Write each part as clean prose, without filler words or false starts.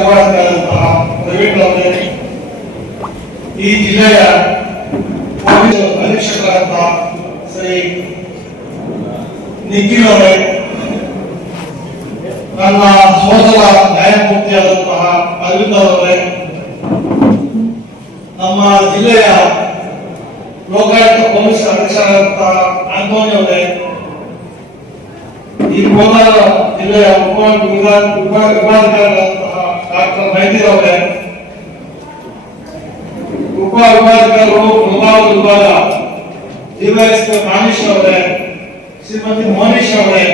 ನಿರ್ವಹಣೆಯಾದಂತಹ ಪ್ರವೀಣ್ ಅವರೇ, ಈ ಜಿಲ್ಲೆಯ ಪೊಲೀಸ್ ಅಧೀಕ್ಷಕರಾದಂತಹ ಶ್ರೀ ನಿಖಿಲ್ ಅವರೇ, ನನ್ನ ಸೋದರ ನ್ಯಾಯಮೂರ್ತಿಯಾದಂತಹ ಅರವಿಂದ್ ಅವರೇ, ನಮ್ಮ ಜಿಲ್ಲೆಯ ಲೋಕಾಯುಕ್ತ ಪೊಲೀಸ್ ಅಧೀಕ್ಷಕರಾದಂತಹ ಆಂಟೋನಿ ಅವರೇ, ಈ ಕೋಲಾರ ಜಿಲ್ಲೆಯ ಉಪವಿಭಾಗಾಧಿಕಾರಿಗಳಂತಹ ಡಾಕ್ಟರ್ ಮೈದೀರ್ ಅವರೇ, ಉಪವಿಭಾಗಾಧಿಕಾರಿಗಳು ಮುಳಬಾಗಿಲು ವಿಭಾಗ ಡಿವೈಎಸ್ಪಿ ಮಾನೀಶ್ ಅವರೇ, ಶ್ರೀಮತಿ ಮೋನೀಶ್ ಅವರೇ,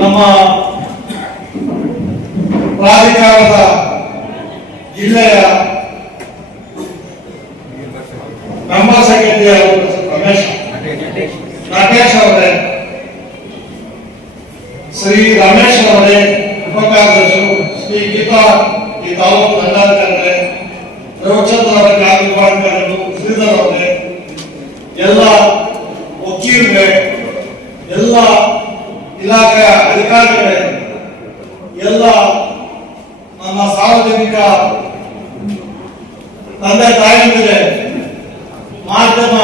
ನಮ್ಮ ಪ್ರಾಧಿಕಾರದ ಜಿಲ್ಲೆಯ ಮೆಂಬರ್ ಸೆಕ್ರೆಟರಿ ನಟೇಶ್ ಅವರೇ, ಶ್ರೀ ರಮೇಶ್ ಅವರೇ, ಉಪಕಾರ್ಯದರ್ಶಿಗಳು ಶ್ರೀ ಗೀತಾ, ಈ ತಾಲೂಕು ದಂಡಾಧಿಕಾರಿಗಳೇ, ರವಿಚಂದ್ರ ಅವರ ಕಾರ್ಯನಿರ್ವಹಣಾಧಿಕಾರಿಗಳು, ಶ್ರೀಧರ್ ಅವರೇ, ಎಲ್ಲ ವಕೀಲರೇ, ಎಲ್ಲ ಇಲಾಖೆಯ ಅಧಿಕಾರಿಗಳೇ, ಎಲ್ಲ ನನ್ನ ಸಾರ್ವಜನಿಕ ತಂದೆ ತಾಯಿಯಂದಿರೇ, ಮಾಧ್ಯಮ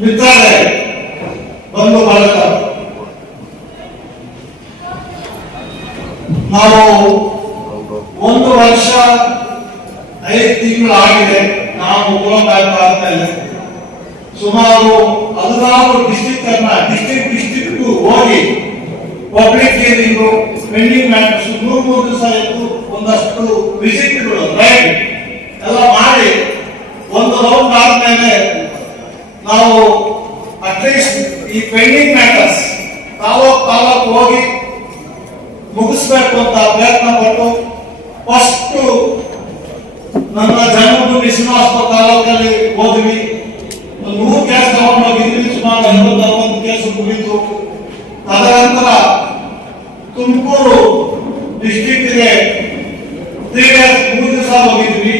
ಮಿತ್ರರೇ, ಬಂಧು ಬಳಗ, ನಾವು 1 ವರ್ಷ 5 ತಿಂಗಳು ಆಗಿದೆ ನಾವು ಮೂಲಭೂತ ಆದ್ಮೇಲೆ. ಸುಮಾರು 16 ಡಿಸ್ಟ್ರಿಕ್ಟ್ ಹೋಗಿ ಪಬ್ಲಿಕ್ ಹಿಯರಿಂಗು, ಪೆಂಡಿಂಗ್ ಮ್ಯಾಟರ್ಸ್ 3 ದಿವಸ ಇತ್ತು, ಒಂದಷ್ಟು ವಿಸಿಟ್ಗಳು ರೈಡ್ ಎಲ್ಲ ಮಾಡಿ ಒಂದು ರೌಂಡ್ ಆದ್ಮೇಲೆ ನಾವು ಅಟ್ಲೀಸ್ಟ್ ಈ ಪೆಂಡಿಂಗ್ ಮ್ಯಾಟರ್ಸ್ ತಾಲೂಕು ಹೋಗಿ ಮುಗಿಸ್ಬೇಕು ಅಂತ ಪ್ರಯತ್ನ ಪಟ್ಟು ಫಸ್ಟ್ ನನ್ನ ಜನ್ಮಭೂಮಿ ಶ್ರೀನಿವಾಸಪುರ ತಾಲೂಕಲ್ಲಿ ಹೋದ್ವಿ. 100 ಕೇಸ್ ತಗೊಂಡು ಹೋಗಿದ್ವಿ, ಸುಮಾರು 50-60 ಕೇಸ್ ಮುಗಿತು. ತದನಂತರ ತುಮಕೂರು ಡಿಸ್ಟ್ರಿಕ್ಟ್ಗೆ 3 ಡೇಸ್ 3 ದಿವಸ ಹೋಗಿದ್ವಿ.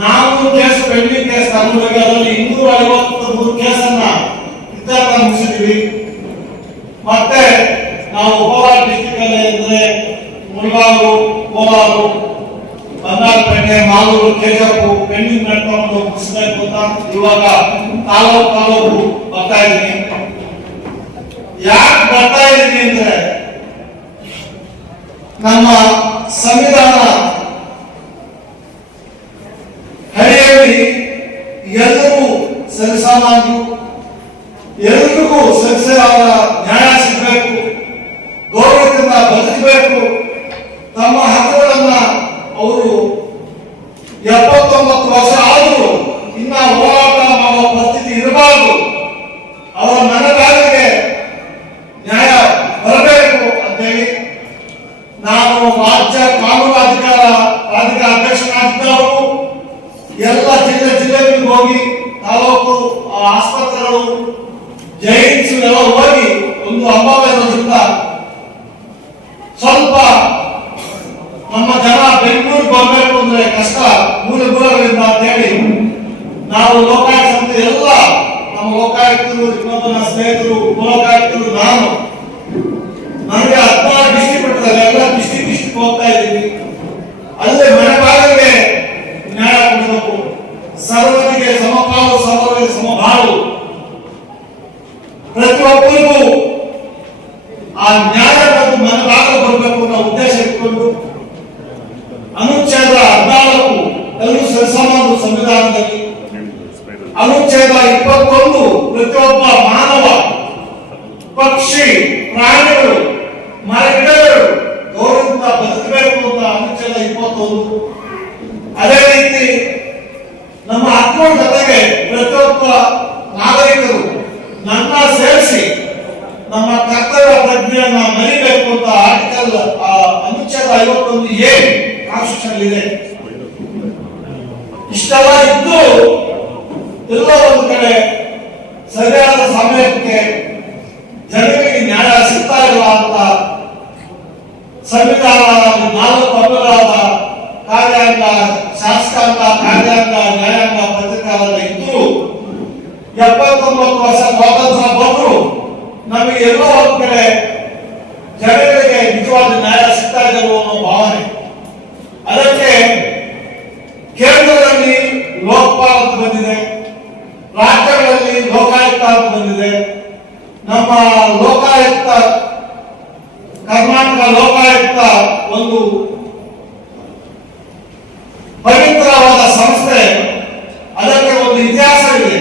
400 ಕೇಸ್ ಪೆಂಡಿಂಗ್ ಕೇಸ್ ತಗೊಂಡೋಗಿ ಅದರಲ್ಲಿ 253 ಕೇಸನ್ನ ಇತ್ಯರ್ಥ ಮುಗಿಸಿದ್ವಿ. ಮತ್ತೆ ನಾವು ಕೋಲಾರ ಡಿಸ್ಟ್ರಿಕ್ಟ್ ಅಲ್ಲಿ ಅಂದ್ರೆ ಮುಳಬಾಗಿಲು, ಕೋಲಾರ, ಬಂಗಾರಪೇಟೆ, ಮಾಲೂರು, ಕೆಜಪ್ಪು ಪೆಂಡಿಂಗ್ ಮಾಡ್ಕೊಂಡು ಮುಗಿಸ್ಬೇಕು ಅಂತ ಇವಾಗ ತಾಲೂಕು ಬರ್ತಾ ಇದ್ದೀನಿ. ಯಾಕೆ ಬರ್ತಾ ಇದ್ದೀನಿ ಅಂದ್ರೆ ನಮ್ಮ ಸಂವಿಧಾನ ಅಡಿಯಲ್ಲಿ ಎಲ್ಲರೂ ಸರಿಸಮಾನರು, ಎಲ್ರಿಗೂ ಸರಿಸಮಾನ ನ್ಯಾಯ ಸಿಗಬೇಕು, ಗೌರವದಿಂದ ಬದುಕಬೇಕು, ತಮ್ಮ ಹಕ್ಕುಗಳನ್ನ ಅವರು 79 ವರ್ಷ ಆದರೂ ಇನ್ನ ಹೋರಾಟ ಮಾಡುವ ಪರಿಸ್ಥಿತಿ ಇರಬಾರದು. ಅವರ ಮನದಾಳಿಗೆ ನ್ಯಾಯ ಬರಬೇಕು ಅಂತೇಳಿ ನಾನು ರಾಜ್ಯ ಕಾನೂನು ಪ್ರಾಧಿಕಾರ ಅಧ್ಯಕ್ಷನಾಗಿದ್ದವರು ಎಲ್ಲ ಜಿಲ್ಲೆಗಳಿಗೆ ಹೋಗಿ ತಾಲೂಕು ಆಸ್ಪತ್ರೆಗಳು, ಜೈನ್ಸ್ ಎಲ್ಲ ಹೋಗಿ ಒಂದು ಅಭಾವ ಇರೋದ್ರಿಂದ ಸ್ವಲ್ಪ ನಮ್ಮ ಜನ ಬೆಂಗಳೂರಿಗೆ ಬರಬೇಕು ಅಂದ್ರೆ ಕಷ್ಟ, ಮೂಲಗಳಿಂದ ಅಂತ ಹೇಳಿ ನಾವು ಲೋಕಾಯುಕ್ತ ಸಂಸ್ಥೆ ಎಲ್ಲ ನಮ್ಮ ಲೋಕಾಯುಕ್ತರು, ಇನ್ನೊಬ್ಬ ನನ್ನ ಸ್ನೇಹಿತರು, ಲೋಕಾಯುಕ್ತರು, ನನಗೆ 16 ಡಿಸ್ಟ್ರಿಕ್ಟ್ ಬಿಟ್ಟಿದ್ದಾರೆ, ಎಲ್ಲ ಡಿಸ್ಟ್ರಿಕ್ಟ್ ಹೋಗ್ತಾ ಇದ್ದೀವಿ. ಅಲ್ಲೇ ಮನೆ ಬಾಗಿಲಿಗೆ ನ್ಯಾಯ ಕೊಡಬೇಕು, ಸರ್ವರಿಗೆ ಸಮಪಾಲು, ಸರ್ವರಿಗೆ ಸಮಬಾಳು, ಪ್ರತಿಯೊಬ್ಬರಿಗೂ ಆ ನ್ಯಾಯ ಮತ್ತು ಮನೆ ಬಾಗಿಲು ಬರಬೇಕು ಅನ್ನೋ ಉದ್ದೇಶ ಇಟ್ಕೊಂಡು ಅನುಚ್ಛೇದ 14 ಎಲ್ಲರೂ ಸರಿಸಮಾನ ಸಂವಿಧಾನದಲ್ಲಿ, ಅನುಚ್ಛೇದ 21 ಪ್ರತಿಯೊಬ್ಬ ಮಾನವ, ಪಕ್ಷಿ, ಪ್ರಾಣಿಗಳು, ಮರಗಿಡಗಳು ಗೌರವದಿಂದ ಬದುಕಬೇಕು ಅಂತ ಅನುಚ್ಛೇದ 21. ಅದೇ ರೀತಿ ನಮ್ಮ ಹಕ್ಕುಗಳ ಜೊತೆಗೆ ಪ್ರತಿಯೊಬ್ಬ ನಾಗರಿಕರು ನನ್ನ ಸೇರಿಸಿ ನಮ್ಮ ಕರ್ತವ್ಯ ಪ್ರಜ್ಞೆಯನ್ನ ಮರಿಬೇಕು ಅಂತ ಆರ್ಟಿಕಲ್ ಅನುಚ್ಛೇದ 51A ಕಾನ್ಸ್ಟಿಟ್ಯೂಷನ್ ಇದೆ. ಇಷ್ಟೆಲ್ಲ ಇದ್ದು ಎಲ್ಲ ಒಂದು ಕಡೆ ಸರಿಯಾದ ಸಮಯಕ್ಕೆ ಜನರಿಗೆ ನ್ಯಾಯ ಸಿಗ್ತಾ ಇಲ್ಲ ಅಂತ ಸಂವಿಧಾನ 4 ಅಂಗಗಳಾದ ಕಾರ್ಯಾಂಗ, ಶಾಸಕಾಂಗ, ಕಾರ್ಯಾಂಗ, ನ್ಯಾಯಾಂಗ, ಪತ್ರಿಕಾಂಗ ಇದ್ದು 79 ವರ್ಷ ಸ್ವಾತಂತ್ರ್ಯ ಬಂದ್ರು ನಮಗೆ ಎಲ್ಲೋ ಒಂದು ಕಡೆ ಜನರಿಗೆ ನಿಜವಾದ ನ್ಯಾಯ ಸಿಗ್ತಾ ಇದೆ ಅನ್ನೋ ಭಾವನೆ. ಅದಕ್ಕೆ ಕೇಂದ್ರದಲ್ಲಿ ಲೋಕಪಾಲ್ ಅಂತ ಬಂದಿದೆ, ರಾಜ್ಯಗಳಲ್ಲಿ ಲೋಕಾಯುಕ್ತ ಅಂತ ಬಂದಿದೆ. ನಮ್ಮ ಲೋಕಾಯುಕ್ತ, ಕರ್ನಾಟಕ ಲೋಕಾಯುಕ್ತ ಒಂದು ಪವಿತ್ರವಾದ ಸಂಸ್ಥೆ. ಅದಕ್ಕೆ ಒಂದು ಇತಿಹಾಸವಿದೆ.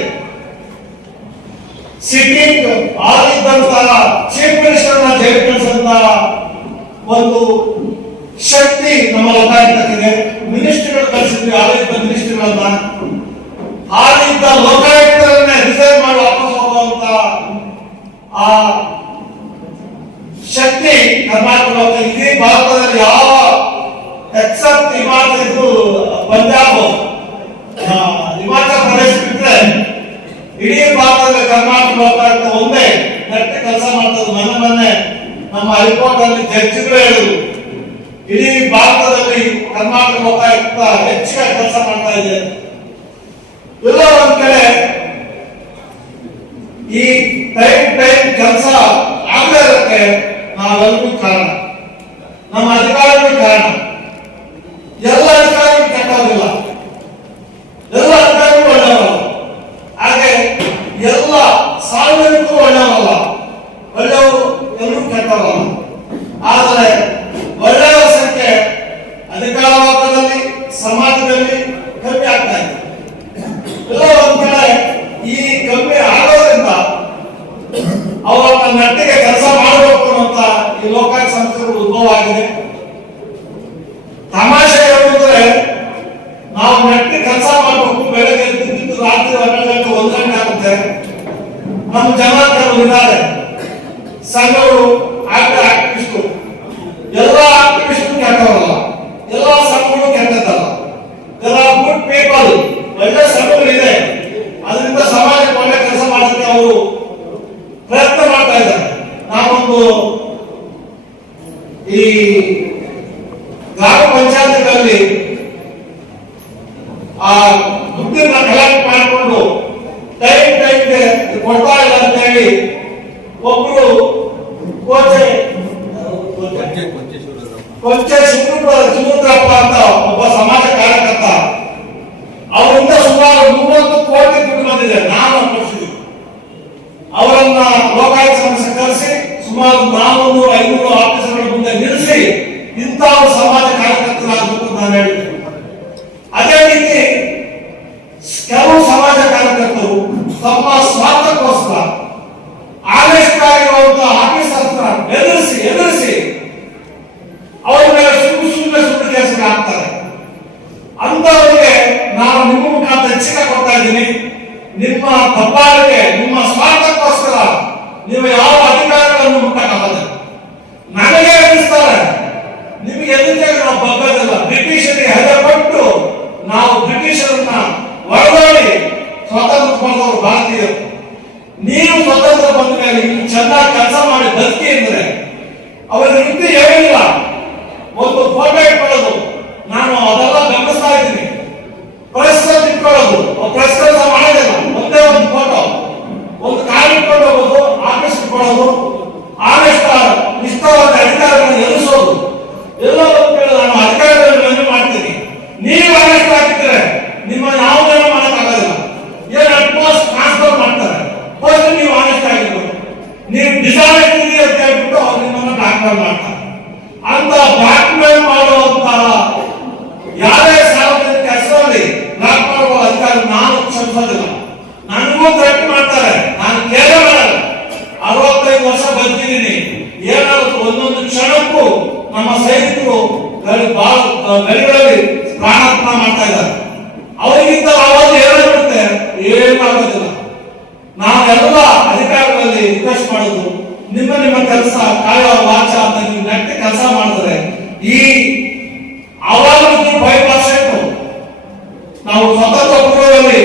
ಸಿಟ್ಟಿಂಗ್ ಆಗಿದ್ದಂತಹ ಚೀಫ್ ಮಿನಿಸ್ಟರ್ನ ಜೈಲು ಕಳಿಸಂತ ಒಂದು ಶಕ್ತಿ ನಮ್ಮ ಲೋಕಾಯುಕ್ತಕ್ಕಿದೆ. ಮಿನಿಸ್ಟರ್ಗಳು ಕಳಿಸಿದ್ವಿ, ಆಗಿದ್ದ ಮಿನಿಸ್ಟರ್ಗಳನ್ನ, ಆಗಿದ್ದ ಲೋಕಾಯುಕ್ತರನ್ನೇ ರಿಸೈನ್ ಮಾಡಿ ವಾಪಸ್ ಹೋಗುವಂತ ಆ ಶಕ್ತಿ ಕರ್ನಾಟಕ ಲೋಕ. ಇಡೀ ಭಾರತದಲ್ಲಿ ಯಾವ ಎಕ್ಸೆಪ್ಟ್ ಪಂಜಾಬ್, ಹಿಮಾಚಲ ಪ್ರದೇಶ ಬಿಟ್ಟರೆ ಇಡೀ ಭಾರತದಲ್ಲಿ ಕರ್ನಾಟಕ ಲೋಕಾಯುಕ್ತ ಒಂದೇ ಗಟ್ಟಿ ಕೆಲಸ ಮಾಡ್ತದೆ. ಮೊನ್ನೆ ನಮ್ಮ ಹೈಕೋರ್ಟ್ ಅಲ್ಲಿ ಜಡ್ಜಿಗಳು ಹೇಳಿದ್ರು, ಇಡೀ ಭಾರತದಲ್ಲಿ ಕರ್ನಾಟಕ ಲೋಕಾಯುಕ್ತ ಹೆಚ್ಚಿಗೆ ಕೆಲಸ ಮಾಡ್ತಾ ಇದೆ. ಎಲ್ಲ ಒಂದ್ ಕಡೆ ಈ ಟೈಮ್ ಕೆಲಸ ಆಗದೇ ಇರಕ್ಕೆ ನಾವೆಲ್ಲರೂ ಕಾರಣ, ನಮ್ಮ ಅಧಿಕಾರಿಗಳು ಕಾರಣ. ಎಲ್ಲ ಅಧಿಕಾರಿಗಳು ಕೆಟ್ಟೋದಿಲ್ಲ, ಎಲ್ಲ ಅಧಿಕಾರಿಗಳು ಒಳ್ಳೆಯವಲ್ಲ, ಹಾಗೆ ಎಲ್ಲ ಸಾರ್ವಜನಿಕರು ಒಳ್ಳೆಯವಲ್ಲ, ಒಳ್ಳೆಯವರು ಎಲ್ಲರೂ ಕೆಟ್ಟವರಲ್ಲ. ಆದರೆ ಒಳ್ಳೆಯವರ ಸಂಖ್ಯೆ ಅಧಿಕಾರ ವರ್ಗದಲ್ಲಿ, ಸಮಾಜದಲ್ಲಿ ಕಮ್ಮಿ ಆಗ್ತಾ ಇದೆ. ಎಲ್ಲ ಒಂದ್ ಕಡೆ ಈ ಕಮ್ಮಿ ಆಗೋದ್ರಿಂದ ಅವರನ್ನ ನಟ್ಟಿಗೆ ಕೆಲಸ ಮಾಡಬೇಕು ಅಂತ ಈ ಲೋಕಾಯುಕ್ತ ಸಂಸ್ಥೆಗಳು ಉದ್ಭವ ಆಗಿದೆ. ತಮಾಷೆ ಏನಂದ್ರೆ, ನಾವು ನಟ್ಟಿ ಕೆಲಸ ಮಾಡಬೇಕು, ಬೆಳಗ್ಗೆ ಎದ್ದು ರಾತ್ರಿ 12 ಗಂಟೆ 1 ಗಂಟೆ ಆಗುತ್ತೆ. ನಮ್ಮ ಜನ ಇದ್ದಾರೆ, ಸಂಘಗಳು, ಆಕ್ಟಿವಿಸ್ಟು, ಎಲ್ಲ ಆಕ್ಟಿವಿಸ್ಟು ಕೆಟ್ಟವರಲ್ಲ, ಎಲ್ಲ ಸಂಘಗಳು ಕೆಟ್ಟದ್ದಲ್ಲ. ಎಲ್ಲ ಗುಡ್ ಪೀಪಲ್, ಒಳ್ಳೆ ಸಂಘಗಳಿದೆ, ಅದರಿಂದ ಸಮಾಜಕ್ಕೆ ಒಳ್ಳೆ ಕೆಲಸ ಮಾಡೋದಕ್ಕೆ ಅವರು ಪ್ರಯತ್ನ ಮಾಡ್ತಾ ಇದ್ದಾರೆ. ನಾವೊಂದು ಈ ಗ್ರಾಮ ಪಂಚಾಯತ್ಗಳಲ್ಲಿ ಆ ದುಡ್ಡನ್ನ ಕಲೆಕ್ಟ್ ಮಾಡಿಕೊಂಡು ಟೈಮ್ಗೆ ಕೊಡ್ತಾ ಇಲ್ಲ ಅಂತ ಹೇಳಿ ಒಬ್ರು ಕೊಂಚೆ ಸುಮುದ್ರಪ್ಪ ಅಂತ ಒಬ್ಬ ಸಮಾಜ ಕಾರ್ಯಕರ್ತ, ಅವರಿಂದ ಸುಮಾರು 30 ಕೋಟಿ ದುಡ್ಡು ಬಂದಿದೆ. ನಾನು ಕೊಡಿಸಿದ್ವಿ. ಅವರನ್ನ ಲೋಕಾಯುಕ್ತ ಸಂಸ್ಥೆ ಕರೆಸಿ ಸುಮಾರು 400-500 ಆಫೀಸರ್ಗಳ ಮುಂದೆ ನಿಲ್ಲಿಸಿ ಇಂತಹ ಸಮಾಜ ಕಾರ್ಯಕರ್ತರಾಗಬೇಕು ಅಂತ ನಾನು ಹೇಳಿದ್ದೆ. ಅದೇ ರೀತಿ ಕೆಲವು ಸಮಾಜ ಕಾರ್ಯಕರ್ತರು ತಮ್ಮ ಸ್ವಾರ್ಥಕ್ಕೋಸ್ಕರ ಆನೆಸ್ಟ್ ಆಗಿರುವಂತಹ ಆಫೀಸರ್ನ ಎದುರಿಸಿ ಅವರ ಮೇಲೆ ಸುಮ್ಮನೆ ಕೇಸಿಗೆ ಹಾಕ್ತಾರೆ. ಅಂತವರಿಗೆ ನಾನು ನಿಮ್ಮ ಮುಖಾಂತರ ಹೆಚ್ಚಿಗೆ ಕೊಡ್ತಾ ಇದ್ದೀನಿ. ನಿಮ್ಮ ದಬ್ಬಾಳಿಕೆ, ನಿಮ್ಮ ಸ್ವಾರ್ಥಕ್ಕೋಸ್ಕರ ನೀವು ಯಾವ ಅಧಿಕಾರಿಗಳನ್ನು ಮುಟ್ಟಕ್ಕಾಗಲ್ಲ. ನನಗೆ ಎದುರಿಸ್ತಾರೆ, ನಿಮಗೆ ಎದುರಿಗೆ ನಾವು ಬಗ್ಗದಿಲ್ಲ. ಬ್ರಿಟಿಷರಿಗೆ ಹೆದರ್ಪಟ್ಟು ನಾವು ಬ್ರಿಟಿಷರನ್ನ ಒಳಗೋಡಿ ಸ್ವಾತಂತ್ರ್ಯ ಪಡೆದವರು ಭಾರತೀಯರು. ನೀವು ಸ್ವತಂತ್ರ ಬಂದ ಮೇಲೆ ನೀವು ಚೆನ್ನಾಗಿ ಕೆಲಸ ಮಾಡಿ ಬದುಕಿ ಅಂದ್ರೆ ಅವರಿಗೆ ವೃತ್ತಿ ಏನಿಲ್ಲ. ಒಂದು ಫೋಟೋ ಇಟ್ಕೊಳ್ಳೋದು, ನಾನು ಅದೆಲ್ಲ ಗಮನಿಸ್ತಾ ಇದ್ದೀನಿ. ಪ್ರೆಸ್ ಇಟ್ಕೊಳ್ಳೋದು, ಪ್ರೆಸ್ ಕೆಲಸ ಮಾಡೋದಿಲ್ಲ. ಒಂದೇ ಒಂದು ಫೋಟೋ, ಒಂದು ಕಾರ್ ಇಟ್ಕೊಂಡು ಹೋಗೋದು, ಆಫೀಸ್ ಇಟ್ಕೊಳ್ಳೋದು, ಆನೆಸ್ಟ್ ನಿಷ್ಠವಾದ ಅಧಿಕಾರಿಗಳನ್ನು ಎದುರಿಸೋದು. ಎಲ್ಲ ನಾನು ಅಧಿಕಾರಿಗಳನ್ನು ಮಾಡ್ತೀನಿ. ನೀವು ಆನೆಸ್ಟ್ ಆಗಿದ್ರೆ ನಿಮ್ಮ ಯಾವುದೇನೋ ಮಾಡೋಕ್ಕಾಗೋದಿಲ್ಲ. ಏನು ಪೋಸ್ಟ್ ಟ್ರಾನ್ಸ್ಫರ್ ಮಾಡ್ತಾರೆ, ಪೋಸ್ಟ್ ನೀವು ಆನೆಸ್ಟ್ ಆಗಿರ್ಬೇಕು. ನೀವು ಡಿಸಾನೆಸ್ಟ್ ಅಂತ ಹೇಳ್ಬಿಟ್ಟು ಅವ್ರು ನಿಮ್ಮನ್ನು ಬ್ಲಾಕ್ಮೇಲ್ ಮಾಡ್ತಾರೆ. ಅಂತ ಬ್ಲಾಕ್ಮೇಲ್ ಮಾಡುವಂತ ಯಾರೇ ಸಾರ್ವಜನಿಕ ಹೆಸರಲ್ಲಿ ಬ್ಲಾಕ್ ಮಾಡುವ ಅಧಿಕಾರಿ ನಾನು ಕ್ಷಮಿಸೋದಿಲ್ಲ. ನನಗೂ ಥ್ರೆಟ್ ಮಾಡ್ತಾರೆ, ನಾನು ಕೇಳ ಮಾಡಲ್ಲ. 65 ವರ್ಷ ಬದುಕಿದ್ದೀನಿ. ಏನಾಗುತ್ತೆ ಒಂದೊಂದು ಕ್ಷಣಕ್ಕೂ ನಮ್ಮ ಸೈನಿಕರು ಗಡಿಗಳಲ್ಲಿ ಪ್ರಾಣಾರ್ಪಣೆ ಮಾಡ್ತಾ ಇದ್ದಾರೆ. ಅವರಿಗಿಂತ ಆವಾಜ್ ಏನಾಗುತ್ತೆ, ಏನಾಗೋದಿಲ್ಲ. ನಾವೆಲ್ಲ ಅಧಿಕಾರಿಗಳಲ್ಲಿ ರಿಕ್ವೆಸ್ಟ್ ಮಾಡೋದು, ನಿಮ್ಮ ಕೆಲಸ ಕಾಯ ವಾಚ ಅಂತ ನೀವು ನೆಟ್ಟಿ ಕೆಲಸ ಮಾಡಿದ್ರೆ ಈ ಅವಾಗ 5% ನಾವು ಸ್ವತಂತ್ರ ಪೂರ್ವದಲ್ಲಿ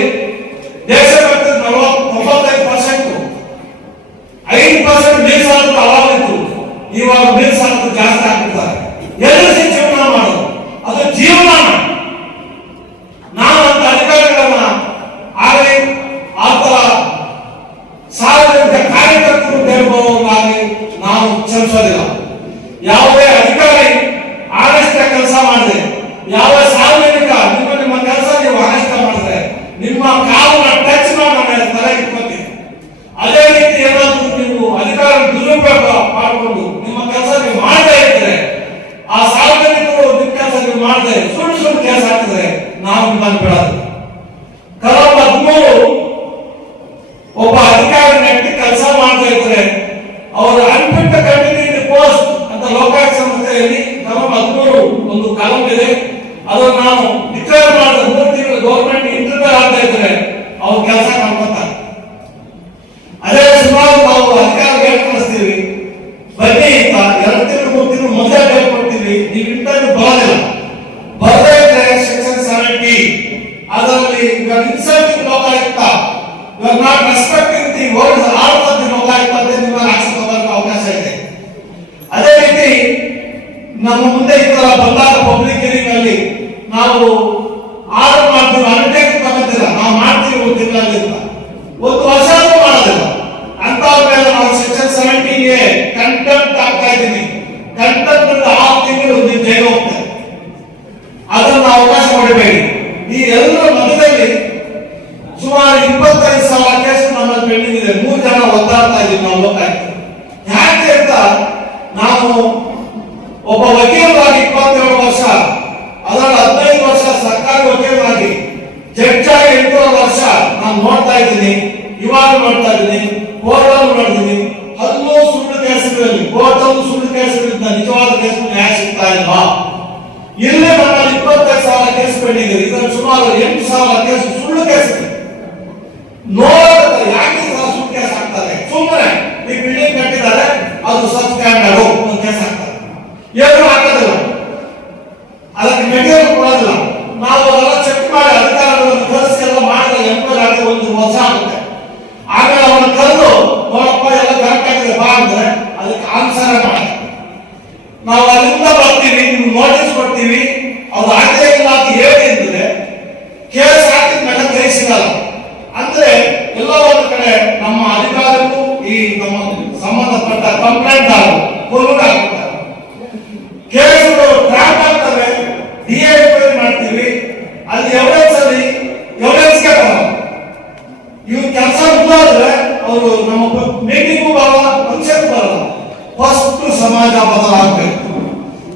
ದೇಶ ಕಟ್ಟಿದ 95% 5% ಮೀಸಲಾತಿ ಅವಾಗಿತ್ತು. ಇವಾಗ ಮೀಸಲಾತಿ ಜಾಸ್ತಿ ಆಗ್ತಿದ್ದಾರೆ. ಎದುರಿಸಿ ಜೀವನ ಮಾಡೋದು ಅದು ಜೀವನ. ನಾವು ಅಂತ ಅಧಿಕಾರಿಗಳನ್ನ ಆಗಲಿ ಆತರ ಸಾರ್ವಜನಿಕ ಕಾರ್ಯಕರ್ತರು ನಾವು ಕ್ಷಮಿಸೋದಿಲ್ಲ. ಯಾವುದೇ ಅಧಿಕಾರಿ ಆನೆಸ್ಟ್ ಕೆಲಸ ಮಾಡಿದೆ, ಯಾವ ಸಾರ್ವಜನಿಕ ನಿಮ್ಮ ಕೆಲಸ ನೀವು ಆನೆಸ್ಟ್ ಮಾಡಿದ್ರೆ ನಿಮ್ಮ ಕಾಲನ್ನ ಟಚ್ ಮಾಡಿ ನನ್ನ ತಲೆ ಇಟ್ಕೊತೀನಿ. ಅದೇ ರೀತಿ ಏನಾದ್ರು ನೀವು ಅಧಿಕಾರ ದುರುಪಯೋಗ ಮಾಡಿಕೊಂಡು ನಿಮ್ಮ ಕೆಲಸ ನೀವು ಮಾಡದೇ ಇದ್ರೆ, ಆ ಸಾರ್ವಜನಿಕರು ನಿಮ್ಮ ಕೆಲಸ ನೀವು ಮಾಡದೆ ಸುಳ್ಳು ಸುಳ್ಳು ಕೆಲಸ ಹಾಕಿದ್ರೆ ನಾವು ನಿಮ್ಮನ್ನು ಬಿಡೋದು. ಕಲಂ 13 ಒಬ್ಬ ಅಧಿಕಾರಿ ನೆಟ್ಟಿ ಕೆಲಸ ಮಾಡ್ತಾ ಇದ್ರೆ ಅವರು ಅನ್ಫಿಟ್ ಕಂಟಿನ್ಯೂ ಪೋಸ್ಟ್ ಅಂತ ಲೋಕಾಯುಕ್ತ ಸಂಸ್ಥೆಯಲ್ಲಿ ಕಲಂ 13 ಒಂದು ಕಲಂ ಇದೆ. ಅದನ್ನು ನಾವು ಡಿಕ್ಲೇರ್ ಮಾಡಿದ 3 ತಿಂಗಳು ಗೌರ್ಮೆಂಟ್ ಇಂಟರ್ವ್ಯೂ ಆಗ್ತಾ ಇದ್ರೆ ಅವ್ರ ಕೆಲಸ ಮಾಡ್ಕೊತಾರೆ. ಅದೇ ಸುಮಾರು ನಾವು ಅಧಿಕಾರ ಹೇಳಿ ಕಳಿಸ್ತೀವಿ, ಬನ್ನಿ ಅಂತ 2 ತಿಂಗಳು 3 ತಿಂಗಳು ಮೊದಲೇ ಡೇಟ್ ಕೊಡ್ತೀವಿ, ನೀವು ಇಂಟರ್ವ್ಯೂ ಬರೋದಿಲ್ಲ. ಬರದೇ ಇದ್ರೆ ಸೆಕ್ಷನ್ 70 ಅದರಲ್ಲಿ insulting Lokayukta, you are not respecting the words order of the Lokayukta ಅಂತ ನಿಮ್ಮ ಆಕ್ಷನ್ ತಗೊಳ್ಳೋಕೆ ಅವಕಾಶ ಇದೆ. ಅದೇ ರೀತಿ ನಮ್ಮ ಮುಂದೆ ಈ ತರ ಬಂದಾಗ ಪಬ್ಲಿಕ್ ಹಿಯರಿಂಗ್ ಅಲ್ಲಿ ನಾವು ಆರ್ಡರ್ ಮಾಡ್ತೀವಿ, ಅಂಡರ್ಟೇಕಿಂಗ್ ತಗೋತಿಲ್ಲ, ನಾವು ಮಾಡ್ತೀವಿ ಗೊತ್ತಿಲ್ಲ ಅಂತ 1 ವರ್ಷ ಮಾಡೋದಿಲ್ಲ ಅಂತ ಮೇಲೆ ನಾವು ಸೆಕ್ಷನ್ 17 ಕಂಟೆಂಪ್ಟ್ ಆಗ್ತಾ ಇದ್ದೀನಿ. ಕಂಟೆಂಪ್ಟ್ 6 ತಿಂಗಳು ನೀವು ಜೈಲು ಹೋಗ್ತಾರೆ, ಅದನ್ನು ಅವಕಾಶ ಮಾಡಬೇಡಿ. ಈ ಎಲ್ಲರ ಮಧ್ಯದಲ್ಲಿ ಸುಮಾರು 25,000 ಕೇಸ್ ನಮ್ಮಲ್ಲಿ ಪೆಂಡಿಂಗ್ ಇದೆ. 3 ಜನ ಒದ್ದಾಡ್ತಾ ಇದ್ದೀವಿ ನಾವು ಲೋಕಾಯುಕ್ತ. ಯಾಕೆ ಅಂತ ನಾವು ಒಬ್ಬ ವಕೀಲರಾಗಿ 27 ವರ್ಷ, ಅದರಲ್ಲಿ 15 ವರ್ಷ ಸರ್ಕಾರಿ ವಕೀಲರಾಗಿ, ಜಡ್ಜ್ ಆಗಿ 8 ವರ್ಷ ನಾನು ನೋಡ್ತಾ ಇದ್ದೀನಿ, ಇವಾಗ ನೋಡ್ತಾ ಇದ್ದೀನಿ, ಕೋರ್ಟಲ್ಲಿ ನೋಡ್ತೀನಿ. ಹಲವು ಸುಳ್ಳು ಕೇಸುಗಳಲ್ಲಿ, ಕೋರ್ಟಲ್ಲೂ ಸುಳ್ಳು ಕೇಸುಗಳಿಂದ ನಿಜವಾದ ಕೇಸು ನ್ಯಾಯ ಸಿಗ್ತಾ ಇಲ್ವಾ? ಇಲ್ಲಿ ನಮ್ಮಲ್ಲಿ 25,000 ಕೇಸ್ ಪೆಂಡಿಂಗ್ ಇದೆ. ಇದರಲ್ಲಿ ಸುಮಾರು 8,000 ಕೇಸು ಸುಳ್ಳು ಕೇಸ್ ಇದೆ. ನೋಡ್ತಾರೆ ಯಾಕೆ ಸುಳ್ಳು ಕೇಸ್ ಹಾಕ್ತಾರೆ? ಸುಮ್ಮನೆ ಈ ಬಿಲ್ಡಿಂಗ್ ಕಟ್ಟಿದ್ದಾರೆ ಅದು ಸಬ್ ಸ್ಟ್ಯಾಂಡರ್ಡ್ ಒಂದು ಕೇಸ್ ಹಾಕ್ತಾರೆ, ಏನು ಹಾಕೋದಿಲ್ಲ, ಅದಕ್ಕೆ ಮೆಟೀರಿಯಲ್ ಕೊಡೋದಿಲ್ಲ. ನಾವು ಅದೆಲ್ಲ ಚೆಕ್ ಮಾಡಿ ಅಧಿಕಾರಿಗಳನ್ನು ಕರೆಸಿ ಎಲ್ಲ ಮಾಡಿದ್ರೆ ಎಂಕ್ವೈರಿ ಆಗಿ 1 ವರ್ಷ ಆಗುತ್ತೆ. ಆಮೇಲೆ ಅವನ್ನ ಕರೆದು ನೋಡಪ್ಪ ಎಲ್ಲ ಕರೆಕ್ಟ್ ಆಗಿದೆ ಬಾ ಅಂದ್ರೆ ಅದಕ್ಕೆ ಆನ್ಸರ್ ಮಾಡಿ ನಾವು ಅಲ್ಲಿಂದ ಬರ್ತೀವಿ, ನಿಮ್ಗೆ ನೋಟಿಸ್ ಕೊಡ್ತೀವಿ, ಅವ್ರು ಆಗಲೇ ಇಲ್ಲ ಅಂತ ಹೇಳಿ ಅಂದ್ರೆ ಕೇಸ್ ಹಾಕಿದ ಮೇಲೆ ಕೈ ಸಿಗಲ್ಲ. ಅಂದ್ರೆ ಎಲ್ಲ ಒಂದು ಕಡೆ ನಮ್ಮ ಅಧಿಕಾರಿಗಳು ಈ ನಮ್ಮ ಸಂಬಂಧಪಟ್ಟ ಕಂಪ್ಲೇಂಟ್ ಆಗುತ್ತಾರೆ, ಕೇಸ್ಗಳು ಟ್ರ್ಯಾಪ್ ಆಗ್ತವೆ, ಡಿಎನ್ಕ್ವೈರಿ ಮಾಡ್ತೀವಿ, ಅಲ್ಲಿ ಎವಿಡೆನ್ಸ್ ಗೆ ಬರಲ್ಲ. ಇವ್ರ ಕೆಲಸ ಮುಗಿದ್ರೆ ಅವರು ನಮ್ಮ ಮೀಟಿಂಗು ಬರಲ್ಲ, ಫಂಕ್ಷನ್ ಬರಲ್ಲ. ಫಸ್ಟ್ ಸಮಾಜ ಬದಲಾಗಬೇಕು.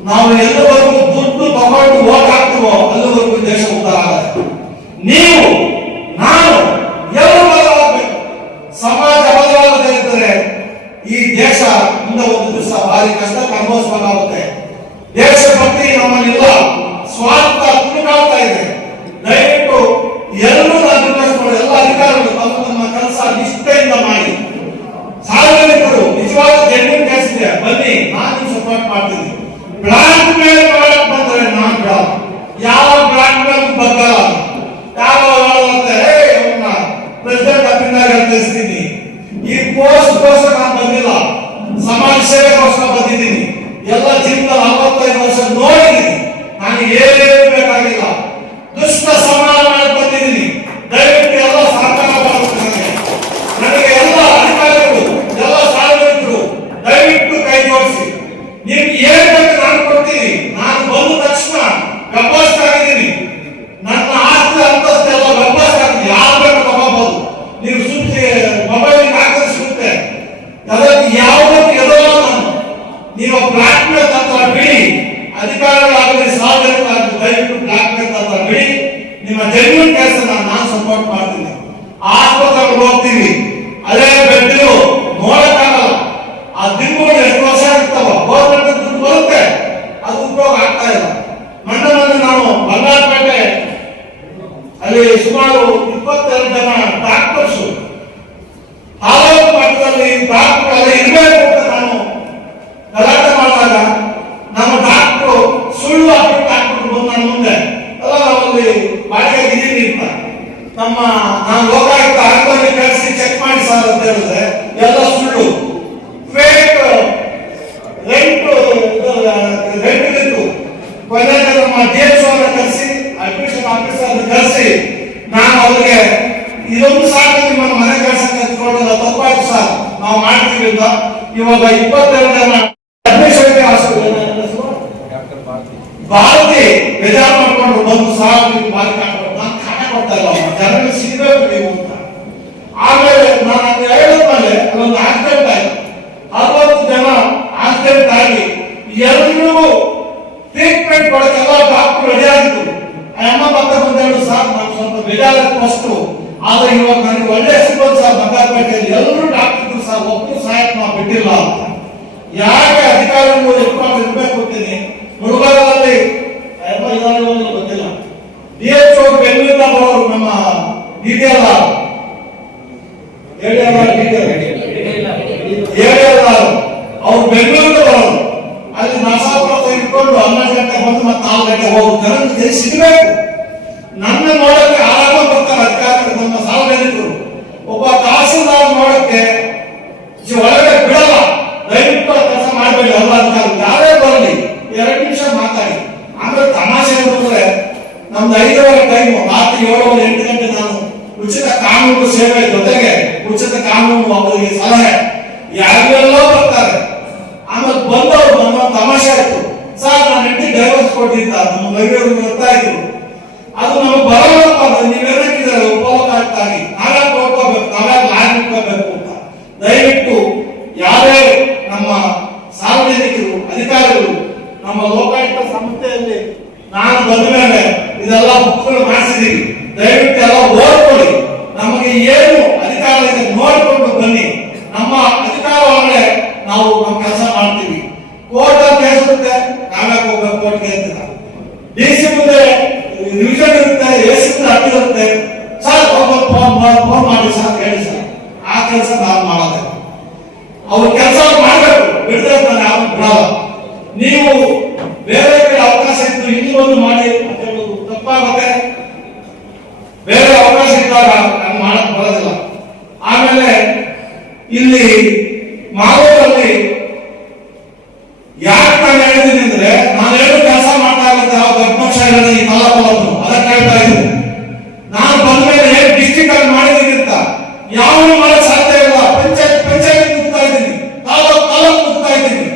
ನಾವು ಎಲ್ಲವರೆಗೂ ದುಡ್ಡು ತಗೊಂಡು ಓಟ್ ಹಾಕ್ತೀವೋ ಅಲ್ಲಿವರೆಗೂ ದೇಶ ಉದ್ಧಾರ ಆಗುತ್ತೆ. ನೀವು ನಾನು ಎಲ್ಲರೂ ಬದಲಾಗಬೇಕು. ಸಮಾಜ ಬದಲಾಗದೇ ಇದ್ದರೆ ಈ ದೇಶ ಮುಂದೆ ಒಂದು ದಿವಸ ಭಾರಿ ಕಷ್ಟಕ್ಕೆ ಅನುಭವಿಸಬೇಕಾಗುತ್ತೆ. ದೇಶಭಕ್ತಿ ನಮ್ಮಲ್ಲಿಲ್ಲ, ಸ್ವಾರ್ಥ ತುಳುಕಾಗ್ತಾ ಇದೆ. ದಯವಿಟ್ಟು ಎಲ್ಲರೂ ನಾನು ರಿಕ್ವೆಸ್ಟ್ ಮಾಡಿ, ಎಲ್ಲ ಅಧಿಕಾರಿಗಳು ತಮ್ಮ ಕೆಲಸ ನಿಷ್ಠೆಯಿಂದ ಮಾಡಿ. ಸಾರ್ವಜನಿಕರು ನಿಜವಾದ ಜೆನ್ಯೂನ್ ಕೇಸ್ ಇದೆ, ಬನ್ನಿ ನಾನು ಸಪೋರ್ಟ್ ಮಾಡ್ತೀನಿ. ಬ್ಲಾಕ್ ಮೇಲ್ ಮಾಡಕ್ ಬಂದ್ರೆ ನಾನು ಬಿಡಲ್ಲ, ಯಾವ ಬ್ಲಾಕ್ ಮೇಲ್ ಬಗ್ಗಲ್ಲ. ಯಾವ ಪ್ರೆಸಿಡೆಂಟ್ ಅಭಿನಂದನೆ ಹೇಳ್ತಿದ್ದೀನಿ, ಈ ಪೋಸ್ಟ್ ಗೋಸ್ಕರ ನಾನು ಬಂದಿಲ್ಲ, ಸಮಾಜ ಸೇವೆಗೋಸ್ಕರ ಬಂದಿದ್ದೀನಿ. ಎಲ್ಲ ಜೀವನದಲ್ಲಿ 45 ವರ್ಷ ನೋಡಿದ್ದೀನಿ, ನನಗೆ ಏನು ಬೇಕಾಗಿಲ್ಲ, ದುಷ್ಟ ಸಮಾನ ಮಾಡಿ ಬಂದಿದ್ದೀನಿ. ದಯವಿಟ್ಟು ಎಲ್ಲ ಸಹಕಾರ ಮಾಡುತ್ತಾರೆ. ನನಗೆ ಎಲ್ಲ ಅಧಿಕಾರಿಗಳು, ಎಲ್ಲ ಸಾರ್ವಜನಿಕರು ದಯವಿಟ್ಟು ಕೈ ಜೋಡಿಸಿ. ನಿಮ್ಗೆ ಏನ್ ಬೇಕು ನಾನು ಕೊಡ್ತೀನಿ. ನಾನು ಬಂದ ತಕ್ಷಣ ವ್ಯವಸ್ಥೆ ಆಗಿದ್ದೀನಿ, ನನ್ನ ಆಸ್ತಿ ಅಂತಸ್ತು ಎಲ್ಲ ವ್ಯವಸ್ಥೆ ಆಗ್ತೀನಿ. ಯಾರು ಬೇಕು ತಗೋಬಹುದು, ನೀವು ಸುತ್ತಿ ಮೊಬೈಲ್ ಹಾಕಿದ್ರೆ ಸಿಗುತ್ತೆ. ಅದಕ್ಕೆ ಯಾವುದಕ್ಕೆ ಎದುರು ನೀವು ಬ್ಲಾಕ್ ಮೇಲ್ ತಂತ್ರ ಬಿಡಿ. ಅಧಿಕಾರಿಗಳಾಗಲಿ ಸಾರ್ವಜನಿಕರಾಗಲಿ ದಯವಿಟ್ಟು ಬ್ಲಾಕ್ ಮೇಲ್ ತಂತ್ರ ಬಿಡಿ. ನಿಮ್ಮ ಜೆನ್ಯೂನ್ ಕೆಲಸ ನಾನು ಸಪೋರ್ಟ್ ಮಾಡ್ತೀನಿ. ಆಸ್ಪತ್ರೆಗೆ ಹೋಗ್ತೀವಿ, ಅದೇ ಬೆಡ್ಡು ನೋಡಕ್ಕಾಗಲ್ಲ. ಆ ದಿನಗಳು ಎಷ್ಟು ವರ್ಷ ಇರ್ತಾವ, ಗೌರ್ಮೆಂಟ್ ದುಡ್ಡು ಬರುತ್ತೆ, ಅದು ಉಪಯೋಗ ಆಗ್ತಾ ಇಲ್ಲ. ಮೊನ್ನೆ ನಾವು ಬಂಗಾರಪೇಟೆ ಅಲ್ಲಿ ಸುಮಾರು 22 ಜನ ಡಾಕ್ಟರ್ಸ್ ತಾಲೂಕು ಮಟ್ಟದಲ್ಲಿ ಡಾಕ್ಟರ್ ಅಲ್ಲಿ ಇರಬೇಕು ಅಂತ ನಾನು ಗಲಾಟೆ ಮಾಡಿದಾಗ ನಮ್ಮ ಡಾಕ್ಟರ್ ಸುಳ್ಳು ಅಪ್ಡೇಟ್ ಹಾಕ್ಬಿಟ್ಟು ಬಂದು ನನ್ನ ಮುಂದೆ ಎಲ್ಲ ನಾವಲ್ಲಿ ಬಾಡಿಗೆ ಇದೀನಿ ಅಂತ ನಾನು ಲೋಕಾಯುಕ್ತ ಆಂದೋಲನ ಕಳಿಸಿ ಚೆಕ್ ಮಾಡಿ ಸರ್ ಅಂತ ಹೇಳಿದ್ರೆ ಎಲ್ಲ ಸುಳ್ಳು, ಫೇಕ್ ರೆಂಟ್ ಕೊನೆಗೆ ನಮ್ಮ ಡಿಎಚ್ಒ ಕಳಿಸಿ ಅಡ್ಮಿಷನ್ ಆಫೀಸರ್ ಕಳಿಸಿ ನಾನು ಅವ್ರಿಗೆ ಇದೊಂದು ಸಾಕು ನಿಮ್ಮ ಮನೆ ಕೆಲಸ ತಪ್ಪಾಯ್ತು ಸರ್ ನಾವು ಮಾಡ್ತೀವಿ ಅಂತ. ಇವಾಗ 22 ಜನ ಭಾರತಿ ಬೇಜಾರು ಮಾಡ್ಕೊಂಡು ಬಂದು ಸಾಲ ಬಾರಿ ನಾನು ಕಾಟ ಕೊಡ್ತಾ ಇಲ್ಲ ಜನರಿಗೆ ಸಿಗಬೇಕು ನೀವು ಅಂತ. ಆಮೇಲೆ ನಾನು ಹೇಳಿದ್ಮೇಲೆ ಅದೊಂದು ಆಕ್ಸಿಡೆಂಟ್ ಆಯ್ತು, 60 ಜನ ಆಕ್ಸಿಡೆಂಟ್ ಆಗಿ ಎಲ್ಲರಿಗೂ ಟ್ರೀಟ್ಮೆಂಟ್ ಕೊಡಕ್ಕೆಲ್ಲ ಡಾಕ್ಟರ್ ರೆಡಿ ಆಗಿತ್ತು. ಅಮ್ಮ ಪಕ್ಕ ಬಂದೇಳು ಸರ್ ನಾನು ಸ್ವಲ್ಪ ಬೇಜಾರಾಗಿ ಫಸ್ಟ್, ಆದ್ರೆ ಇವಾಗ ನನಗೆ ಒಳ್ಳೆ ಸಿಗೋದು ಸರ್ ಬಂಗಾರಪೇಟೆಯಲ್ಲಿ ಎಲ್ಲರೂ ಡಾಕ್ಟರ್ ಸರ್ ಒಬ್ಬರು ಸಹಾಯಕ ನಾವು ಬಿಟ್ಟಿಲ್ಲ ಅಂತ. ಯಾಕೆ ಅಧಿಕಾರಿಗಳು ಇರ್ಬೇಕು ಅಂತೀನಿ. ಮುಳುಗಾಲದಲ್ಲಿ ಗೊತ್ತಿಲ್ಲ, DHO ಬೆಂಗಳೂರಿನ ಬರೋರು ನಮ್ಮ DDL ಅವ್ರು ಬೆಂಗಳೂರಿಗೆ ಬರೋರು, ಅಲ್ಲಿ ನರಸಾಪುರ ಇಟ್ಕೊಂಡು 12 ಗಂಟೆ ಬಂದು ಮತ್ತೆ 4 ಗಂಟೆ ಹೋಗ್ತಾರೆ. ಸಿಗಬೇಕು ನನ್ನ ನೋಡಕ್ಕೆ ಆರಾಮ ಬರ್ತಾರೆ ಅಧಿಕಾರಿಗಳು, ನಮ್ಮ ಸಾರ್ವಜನಿಕರು. ಒಬ್ಬ ತಹಸೀಲ್ದಾರ್ ನೋಡಕ್ಕೆ ಒಳಗಡೆ ಬಿಡಲ್ಲ. ದಯವಿಟ್ಟು ಕೆಲಸ ಮಾಡಬೇಡಿ, ಅಲ್ಲ ಅಧಿಕಾರಿ ಯಾರೇ ಬರಲಿ 2 ನಿಮಿಷ ಮಾತಾಡಿ. ಆಮೇಲೆ ತಮಾಷೆ ಅಂದ್ರೆ ನಮ್ದು 5:30 ಟೈಮು, ರಾತ್ರಿ 7 8 ಗಂಟೆ ನಾನು ಉಚಿತ ಕಾನೂನು ಸೇವೆ ಜೊತೆಗೆ ಉಚಿತ ಕಾನೂನು ಅವರಿಗೆ ಸಲಹೆ ಯಾರೆಲ್ಲೋ ಬರ್ತಾರೆ. ಆಮೇಲೆ ಬಂದವರು ನಮ್ಮ ತಮಾಷೆ ಆಯ್ತು, ಸರ್ ನಾನು ಹೆಂಡತಿ ಡೈವರ್ಸ್ ಕೊಟ್ಟಿದ್ದ ನಮ್ಮ ಲೈಬ್ರರಿ ಬರ್ತಾ ಇದ್ರು, ಅದು ನಮಗೆ ಬರೋಲ್ಲಪ್ಪ ಅಂದ್ರೆ ನೀವೇನಾಕಿದ್ದಾರೆ ಉಪಯೋಗಕ್ಕಾಗಿ ನಾವ್ಯಾಕೆ ನೋಡ್ಕೋಬೇಕು, ನಾವ್ಯಾಕೆ ಲಾಯರ್ ಇಟ್ಕೋಬೇಕು ಅಂತ. ದಯವಿಟ್ಟು ಯಾರೇ ನಮ್ಮ ಸಾರ್ವಜನಿಕರು ಅಧಿಕಾರಿಗಳು ನಮ್ಮ ಲೋಕಾಯುಕ್ತ ಸಂಸ್ಥೆಯಲ್ಲಿ ನಾನು ಬಂದ ಮೇಲೆ ಇದೆಲ್ಲ ಬುಕ್ಗಳು ಮಾಡಿಸಿದೀವಿ, ದಯವಿಟ್ಟು ಎಲ್ಲ ಓದ್ಕೊಡಿ. ನಮಗೆ ಏನು ಅಧಿಕಾರ ಇದೆ ನೋಡಿಕೊಂಡು ಬನ್ನಿ. ನಮ್ಮ ಅಧಿಕಾರ ಒಳಗಡೆ ನಾವು ನಮ್ಮ ಕೆಲಸ ಮಾಡ್ತೀವಿ. ಕೋರ್ಟ್ ಅಂತ ಕೇಳಿಸುತ್ತೆ, ನಾವ್ಯಾಕೆ ಹೋಗ್ಬೇಕು ಕೋರ್ಟ್ಗೆ ಅಂತ. DC ಮುಂದೆ ರಿವಿಷನ್ ಇರುತ್ತೆ, AC ಮುಂದೆ ಅಡ್ಡಿರುತ್ತೆ, ಸರ್ ಫೋನ್ ಮಾಡಿ ಸರ್ ಹೇಳಿ ಸರ್. ಆ ಕೆಲಸ ನಾವು ಮಾಡೋದೆ, ಅವ್ರ ಕೆಲಸ ಮಾಡಬೇಕು, ಬಿಡದೆ ನಾನು ಯಾರು ಬಿಡಲ್ಲ. ನೀವು ಬೇರೆ ಕಡೆ ಅವಕಾಶ ಇತ್ತು ಇಲ್ಲಿ ಒಂದು ಮಾಡಿ ಅಂತ ಹೇಳೋದು ತಪ್ಪಾಗುತ್ತೆ. ಬೇರೆ ಅವಕಾಶ ಇದ್ದಾಗ ನಾನು ಮಾಡಕ್ ಬರೋದಿಲ್ಲ. ಆಮೇಲೆ ಇಲ್ಲಿ ಮಾಲೂರಲ್ಲಿ ಯಾಕೆ ನಾನು ಹೇಳಿದ್ದೀನಿ ಅಂದ್ರೆ, ನಾನು ಏನು ಕೆಲಸ ಮಾಡ್ತಾ ಇರುತ್ತೆ ಯಾವ ಗರ್ಭಕ್ಷ ಇರೋದು ಈ ಮಲ್ಲಪ್ಪನವರು ಅದಕ್ಕೆ ಹೇಳ್ತಾ ಇದ್ದೀನಿ. ನಾನು ಬಂದ ಮೇಲೆ ಏನು ಡಿಸ್ಟ್ರಿಕ್ಟ್ ಅಲ್ಲಿ ಮಾಡಿದ್ದೀನಿ ಅಂತ ಯಾವ ಮಾಡಕ್ ಸಾಧ್ಯ ಇಲ್ಲ. ಪಂಚಾಯತ್ ಮುಗ್ತಾ ಇದ್ದೀನಿ, ತಾಲೂಕು ಮುಗ್ತಾ ಇದ್ದೀನಿ,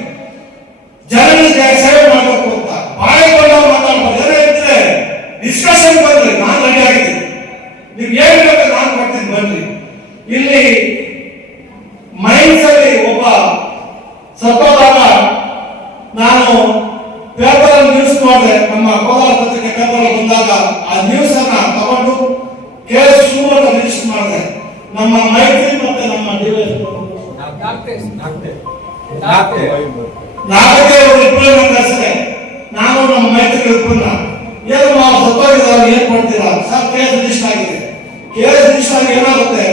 ಜನರಿಗೆ ಸೇವೆ ಮಾಡಬೇಕು ಅಂತ ಬಾಯಿಕೊಂಡು ಮಾತಾಡ್ಬೋದು. ಏನಿದ್ರೆ ಡಿಸ್ಕಷನ್ ಬಂದ್ರಿ, ನಾನು ರೆಡಿ ಆಗಿದ್ದೀನಿ. ನೀವು ಏನ್ ಬೇಕು ನಾನು ಕೊಡ್ತೀನಿ ಬನ್ನಿ. ಇಲ್ಲಿ ಮೈನ್ಸ್ ಅಲ್ಲಿ ಒಬ್ಬ ಸತ್ತೋದಾಗ ನಾನು ಪೇಪರ್ ನ್ಯೂಸ್ ನೋಡಿದೆ, ನಮ್ಮ ಕೋಲಾರ ಪತ್ರಿಕೆ ಪೇಪರ್ ಬಂದಾಗ ಆ ನ್ಯೂಸ್ ಅನ್ನ ತಗೊಂಡು ಕೇಸ್ ಶುರು ರಿಜಿಸ್ಟರ್ ಮಾಡಿದೆ. ನಮ್ಮ ಮೈತ್ರಿ ಮತ್ತೆ ನಮ್ಮ ನಾಲ್ಕೇ ಕಳಿಸಿದೆ. ನಾನು ನಮ್ಮ ಮೈತ್ರಿ ಇಬ್ಬರನ್ನ ಏನು ನಾವು ಸತ್ತೋಗಿದ್ದಾರೆ ಏನ್ ಕೊಡ್ತೀರಾ ಸರ್, ಕೇಸ್ ರಿಜಿಸ್ಟರ್ ಆಗಿದೆ. ಕೇಸ್ ರಿಜಿಸ್ಟರ್ ಆಗಿ ಏನಾಗುತ್ತೆ,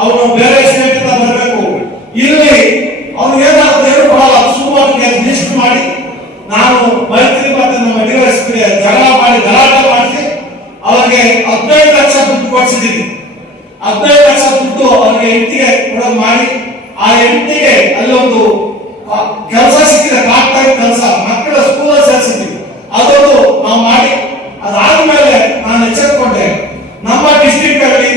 ಅವನು ಬೇರೆ ಸ್ಟೇಟ್ ಇಂದ ಬರಬೇಕು, ಇಲ್ಲಿ ಅವ್ನು ಏನಾಗುತ್ತೆ ಏನು ಕೊಡಲ್ಲ. ಸುಮಾರು ಕೇಸ್ ರಿಜಿಸ್ಟರ್ ಮಾಡಿ ನಾನು ಮೈತ್ರಿ ಮತ್ತೆ ನಮ್ಮ DSP ಜಗಳ ಮಾಡಿ ಗಲಾಟೆ ಮಾಡಿಸಿ ಅವರಿಗೆ 15 ಲಕ್ಷ ದುಡ್ಡು ಕೊಡಿಸಿದ್ದೀನಿ. 15 ಲಕ್ಷ ದುಡ್ಡು ಅವರಿಗೆ ಹೆಂಡತಿಗೆ ಕೊಡೋದು ಮಾಡಿ, ಆ ಹೆಂಡತಿಗೆ ಅಲ್ಲೊಂದು ಕೆಲಸ ಸಿಕ್ಕಿದೆ, ಪಾರ್ಟ್ ಟೈಮ್ ಕೆಲಸ, ಮಕ್ಕಳ ಸ್ಕೂಲ್ ಸೇರಿಸಿದ್ವಿ. ಅದೊಂದು ನಾವು ಮಾಡಿ ಅದಾದ್ಮೇಲೆ ನಾನು ಎಚ್ಚರಿಕೊಂಡೆ, ನಮ್ಮ ಡಿಸ್ಟ್ರಿಕ್ಟ್ ಅಲ್ಲಿ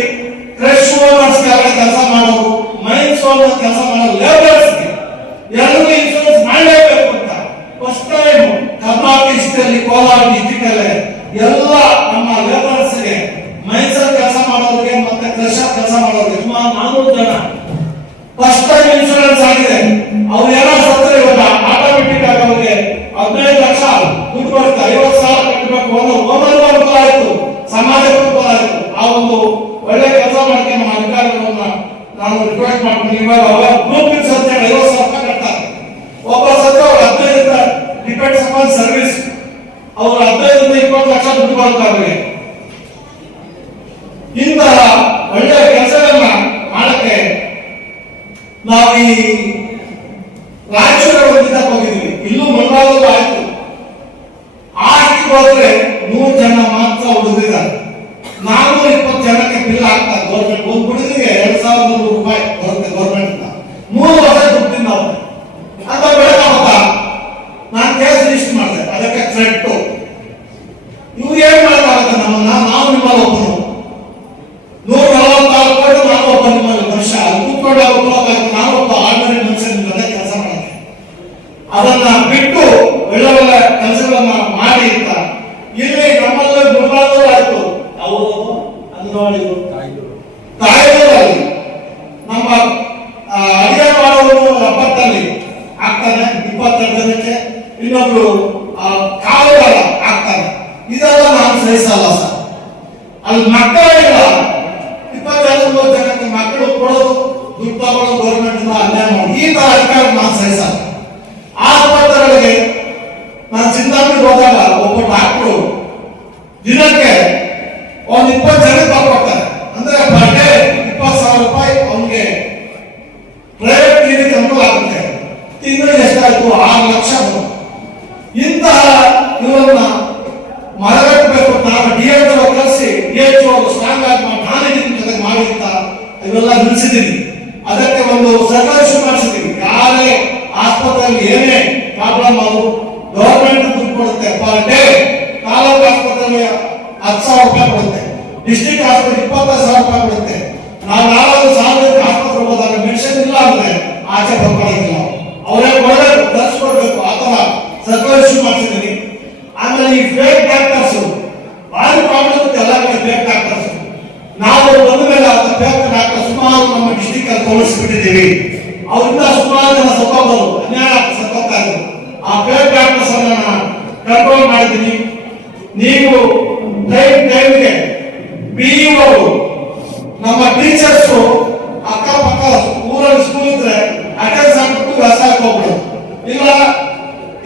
ಕ್ರಶ್ ಓನರ್ಸ್ ಕೆಲಸ ಮಾಡೋರು, ಮೈನ್ಸ್ ಓನರ್ ಕೆಲಸ ಮಾಡೋರು, ಲೇಬರ್ಸ್ಗೆ ಎಲ್ಲರೂ ಇನ್ಶೂರೆನ್ಸ್ ಮಾಡಲೇಬೇಕು ಅಂತ ಫಸ್ಟ್ ಟೈಮ್ ಕರ್ನಾಟಕದಲ್ಲಿ ಕೋಲಾರ ಡಿಸ್ಟ್ರಿಕ್ಟ್ ಅಲ್ಲಿ ಎಲ್ಲ ನಮ್ಮ ಲೇಬರ್ಸ್ಗೆ, ಮೈನ್ಸ್ ಕೆಲಸ ಮಾಡೋರಿಗೆ ಮತ್ತೆ ಕ್ರಶ್ ಕೆಲಸ ಮಾಡೋರಿಗೆ ಸುಮಾರು 400 ಜನ ಫಸ್ಟ್ ಟೈಮ್ ಇನ್ಶೂರೆನ್ಸ್ ಆಗಿದೆ. ಅವ್ರು ಏನೋ ಸತ್ತರೆ ಇವಾಗ ಆಟೋಮೆಟಿಕ್ ಆಗಿ ಅವ್ರಿಗೆ 15 ಲಕ್ಷ ದುಡ್ಡು ಬರುತ್ತೆ. 50,000 ಕಟ್ಟಬೇಕು. ಓನರ್ಗೂ ಅನುಕೂಲ ಆಯ್ತು, ಸಮಾಜಕ್ಕೂ ಅನುಕೂಲ ಆಯ್ತು. ಆ ಒಂದು ಒಳ್ಳೆ ಕೆಲಸ ಮಾಡ್ಕೊಂಡು ನಮ್ಮ ಅಧಿಕಾರಿಗಳನ್ನ ನಾನು ರಿಕ್ವೆಸ್ಟ್ ಮಾಡ್ತೀನಿ. ಇವಾಗ ಗ್ರೂಪ್ ಇನ್ಶೂರೆನ್ಸ್ 50,000 ರೂಪಾಯಿ ಕಟ್ತಾರೆ. ಒಬ್ಬ ಸತ್ತು ಅವ್ರು 15 ಡಿಪೆಂಡ್ಸ್ ಅಪಾನ್ ಸರ್ವಿಸ್, ಅವ್ರು 15 ಇಂದ 20 ಲಕ್ಷ ದುಡ್ಡು ಬರುತ್ತೆ ಅವರಿಗೆ. ಇಂತಹ ಒಳ್ಳೆ ಕೆಲಸಗಳನ್ನ ಮಾಡಕ್ಕೆ ನಾವು ಈ ರಾಯಚೂರು ಹೋಗಿದ್ದೀವಿ. ಇಲ್ಲೂ ಮಂಗಳೂರು ಆಯ್ತು. ಆಸ್ತಿ ಹೋದ್ರೆ 100 ಜನ ಮಾತ್ರ ಹುಡುಗಿದ್ದಾರೆ. 420 ಜನಕ್ಕೆ ಬಿಲ್ ಆಗ್ತಾರೆ ಗೌರ್ಮೆಂಟ್. ಒಂದು ಹುಡುಗಿಗೆ 2,300 ರೂಪಾಯಿ ಬರುತ್ತೆ ಗೌರ್ಮೆಂಟ್. 3 ವರ್ಷ ದುಡ್ಡಿಂದ ಅಂತ ಬೆಳಗಾವತ್ತ ನಾನು ಕೇಸ್ ರಿಜಿಸ್ಟರ್ ಮಾಡಿದೆ. ಅದಕ್ಕೆ ಥ್ರೆಟ್ ಇವ್ರು ಏನ್ ಮಾಡೋಕ್ಕಾಗುತ್ತೆ ನಮ್ಮನ್ನ, ನಾವು ನಿಮ್ಮಲ್ಲಿ ಒಬ್ಬನು 146 ಕೋಟಿ ನಾನು ಒಬ್ಬ ನಿಮ್ಮಲ್ಲಿ ವರ್ಷ ಕೂತ್ಕೊಂಡು ನಾನು ಒಬ್ಬ ಆರ್ಡಿನರಿ ಮನುಷ್ಯನ ಜೊತೆ ಕೆಲಸ ಮಾಡ್ತೇನೆ. ಅದನ್ನ ಬಿಟ್ಟು ಒಳ್ಳೆ ಕೆಲಸಗಳನ್ನ ಮಾಡಿ ಅಂತ ಇಲ್ಲಿ ನಮ್ಮಲ್ಲಿ ಗುರುಗಳಾದ್ರು ಆಯ್ತು, ಅವರು ಅಂಗನವಾಡಿಗಳು ತಾಯಿಗಳಲ್ಲಿ ನಮ್ಮ ಅಡಿಗೆ ಮಾಡೋರು 70 ಆಗ್ತಾನೆ, 22 ಜನಕ್ಕೆ ಇನ್ನೊಬ್ರು ಕಾಲುಗಾರ ಆಗ್ತಾನೆ. ಇದೆಲ್ಲ ನಾನು ಸಹಿಸಲ್ಲ ಸರ್. ಅಲ್ಲಿ ಮಕ್ಕಳಿಲ್ಲ, 20 ಜನಕ್ಕೆ ಮಕ್ಕಳು ಕೊಡೋದು, ದುಡ್ಡು ತಗೊಳ್ಳೋದು, ಗೌರ್ಮೆಂಟ್ ಅನ್ಯಾಯ ಮಾಡೋದು, ಈ ತರ ಅಧಿಕಾರ ನಾನು ಸಹಿಸಲ್ಲ. ಆಸ್ಪತ್ರೆಗಳಿಗೆ ನಾನು ಚಿಂತಾಮಣಿಗೆ ಹೋದಾಗ ಒಬ್ಬ ಡಾಕ್ಟ್ರು ದಿನಕ್ಕೆ ಒಂದು 20 ಜನಕ್ಕೆ ತಗೊಳ್ತಾರೆ. ಅಂದ್ರೆ ಪರ್ ಡೇ 20,000 ರೂಪಾಯಿ ಅವನಿಗೆ ಪ್ರೈವೇಟ್ ಕ್ಲಿನಿಕ್ ಅನುಕೂಲ ಆಗುತ್ತೆ. ತಿಂಗಳಿಗೆ ಎಷ್ಟಾಯ್ತು? 6 ಲಕ್ಷ. ಇಂತಹ ಇವರನ್ನ ಮರಗಟ್ಟಬೇಕು. ನಾವು DHO ಕಳಿಸಿ DHO ಸ್ಟ್ರಾಂಗ್ ಆಗಿ ನಾನು ಮಾಡಿದ್ದ ಇವೆಲ್ಲ ನಿಲ್ಲಿಸಿದ್ದೀನಿ. ಅದಕ್ಕೆ ಒಂದು ಸರ್ಕಾರ ಶುರು ಮಾಡಿಸಿದ್ದೀವಿ. ಯಾರೇ ಆಸ್ಪತ್ರೆಯಲ್ಲಿ ಏನೇ ಪ್ರಾಬ್ಲಮ್ ಅದು ಗವರ್ಮೆಂಟ್ ದುಡ್ಡು ಕೊಡುತ್ತೆ. ಪರ್ ಡೇ ತಾಲೂಕು ಆಸ್ಪತ್ರೆಗೆ 10,000 ರೂಪಾಯಿ ಕೊಡುತ್ತೆ, ಡಿಸ್ಟ್ರಿಕ್ಟ್ ಆಸ್ಪತ್ರೆ 20,000 ರೂಪಾಯಿ ಕೊಡುತ್ತೆ. ನಾವು ಯಾರಾದ್ರೂ ಸಾರ್ವಜನಿಕ ಆಸ್ಪತ್ರೆ ಹೋದಾಗ ಮೆಡಿಸಿನ್ ಇಲ್ಲ ಅಂದ್ರೆ ಆಚೆ ಬರ್ಕೊಳ್ಳೋದಿಲ್ಲ, ಅವರೇ ಕೊಡಬೇಕು, ತರಿಸ್ಕೊಡ್ಬೇಕು. ಆ ತರ ಸರ್ಕಾರ ಶುರು ಮಾಡಿಸಿದ್ದೀನಿ. ಆಮೇಲೆ ಈ ಫೇಕ್ ಡಾಕ್ಟರ್ಸ್ ಭಾರಿ ಪ್ರಾಬ್ಲಮ್ ಇರುತ್ತೆ ಎಲ್ಲ ಕಡೆ. ಫೇಕ್ ಡಾಕ್ಟರ್ಸ್ ನಾವು ಬಂದ ಮೇಲೆ ಫೇಕ್ ಡಾಕ್ಟರ್ ಸುಮಾರು ನಮ್ಮ ಡಿಸ್ಟ್ರಿಕ್ಟ್ ಅಲ್ಲಿ ತೋರಿಸ್ಬಿಟ್ಟಿದ್ದೀವಿ. ಅವರಿಂದ ಸುಮಾರು ಜನ ಸತ್ತೋಗೋದು, ಅನ್ಯಾಯ ಸತ್ತೋಗ್ತಾ ಇದ್ರು. ಆ ಫೇಕ್ ಡಾಕ್ಟರ್ಸ್ ಅನ್ನ ಕಂಟ್ರೋಲ್ ಮಾಡಿದ್ದೀನಿ. ನೀವು ಟೈಮ್ಗೆ PEO ನಮ್ಮ ಟೀಚರ್ಸ್ ಅಕ್ಕಪಕ್ಕ ಊರಲ್ಲಿ ಸ್ಕೂಲ್ ಇದ್ರೆ ಅಟೆಂಡೆನ್ಸ್ ಹಾಕ್ಬಿಟ್ಟು ವ್ಯವಸಾಯಕ್ಕೆ ಹೋಗ್ಬಿಡೋದು, ಇಲ್ಲ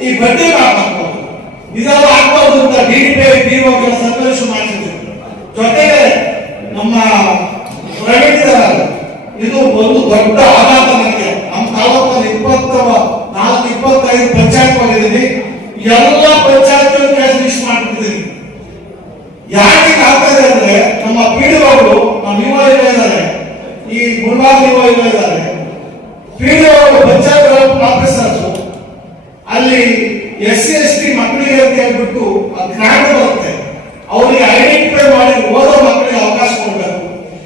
ಈ ಬಡ್ಡಿ ಹಾಕ್ಬೇಕು. ಇದೆಲ್ಲ ಆಗ್ಬೋದು ಅಂತ DDPI ಸರ್ಕಾರ ಶುರು ಮಾಡಿಸಿದ್ರು. ಜೊತೆಗೆ ನಮ್ಮ ಪ್ರೈವೇಟ್ ಇದು ಒಂದು ದೊಡ್ಡ ಆಘಾತ ನನಗೆ. ನಮ್ಮ ತಾಲೂಕಲ್ಲಿ 24-25 ಪಂಚಾಯತ್ ಮಾಡಿದ್ದೀನಿ. ಎಲ್ಲ ಪಂಚಾಯತ್ ಕೇಸ್ ಲಿಸ್ಟ್ ಮಾಡ್ಬಿಟ್ಟಿದ್ದೀನಿ. ಯಾಕೆ ಆಗ್ತಾ ಇದೆ ಅಂದ್ರೆ ನಮ್ಮ PDOಗಳು ನಮ್ಮ ಇವ ಇದ್ದಾರೆ, ಈ ಗುಲ್ಬರ್ಗ ಇವ ಇದ್ದಾರೆ. PDOಗಳು ಪಂಚಾಯತ್ ಡೆವಲಪ್ಮೆಂಟ್ ಆಫೀಸರ್ಸ್ ಅಲ್ಲಿ SC ST ಮಕ್ಕಳಿಗೆ ಅಂತ ಹೇಳ್ಬಿಟ್ಟು ಗ್ರಾಂಟ್ ಬರುತ್ತೆ, ಅವರಿಗೆ ಐಡೆಂಟಿಫೈ ಮಾಡಿ ಓದೋ ಮಕ್ಕಳಿಗೆ ಅವಕಾಶ ಕೊಡಬೇಕು.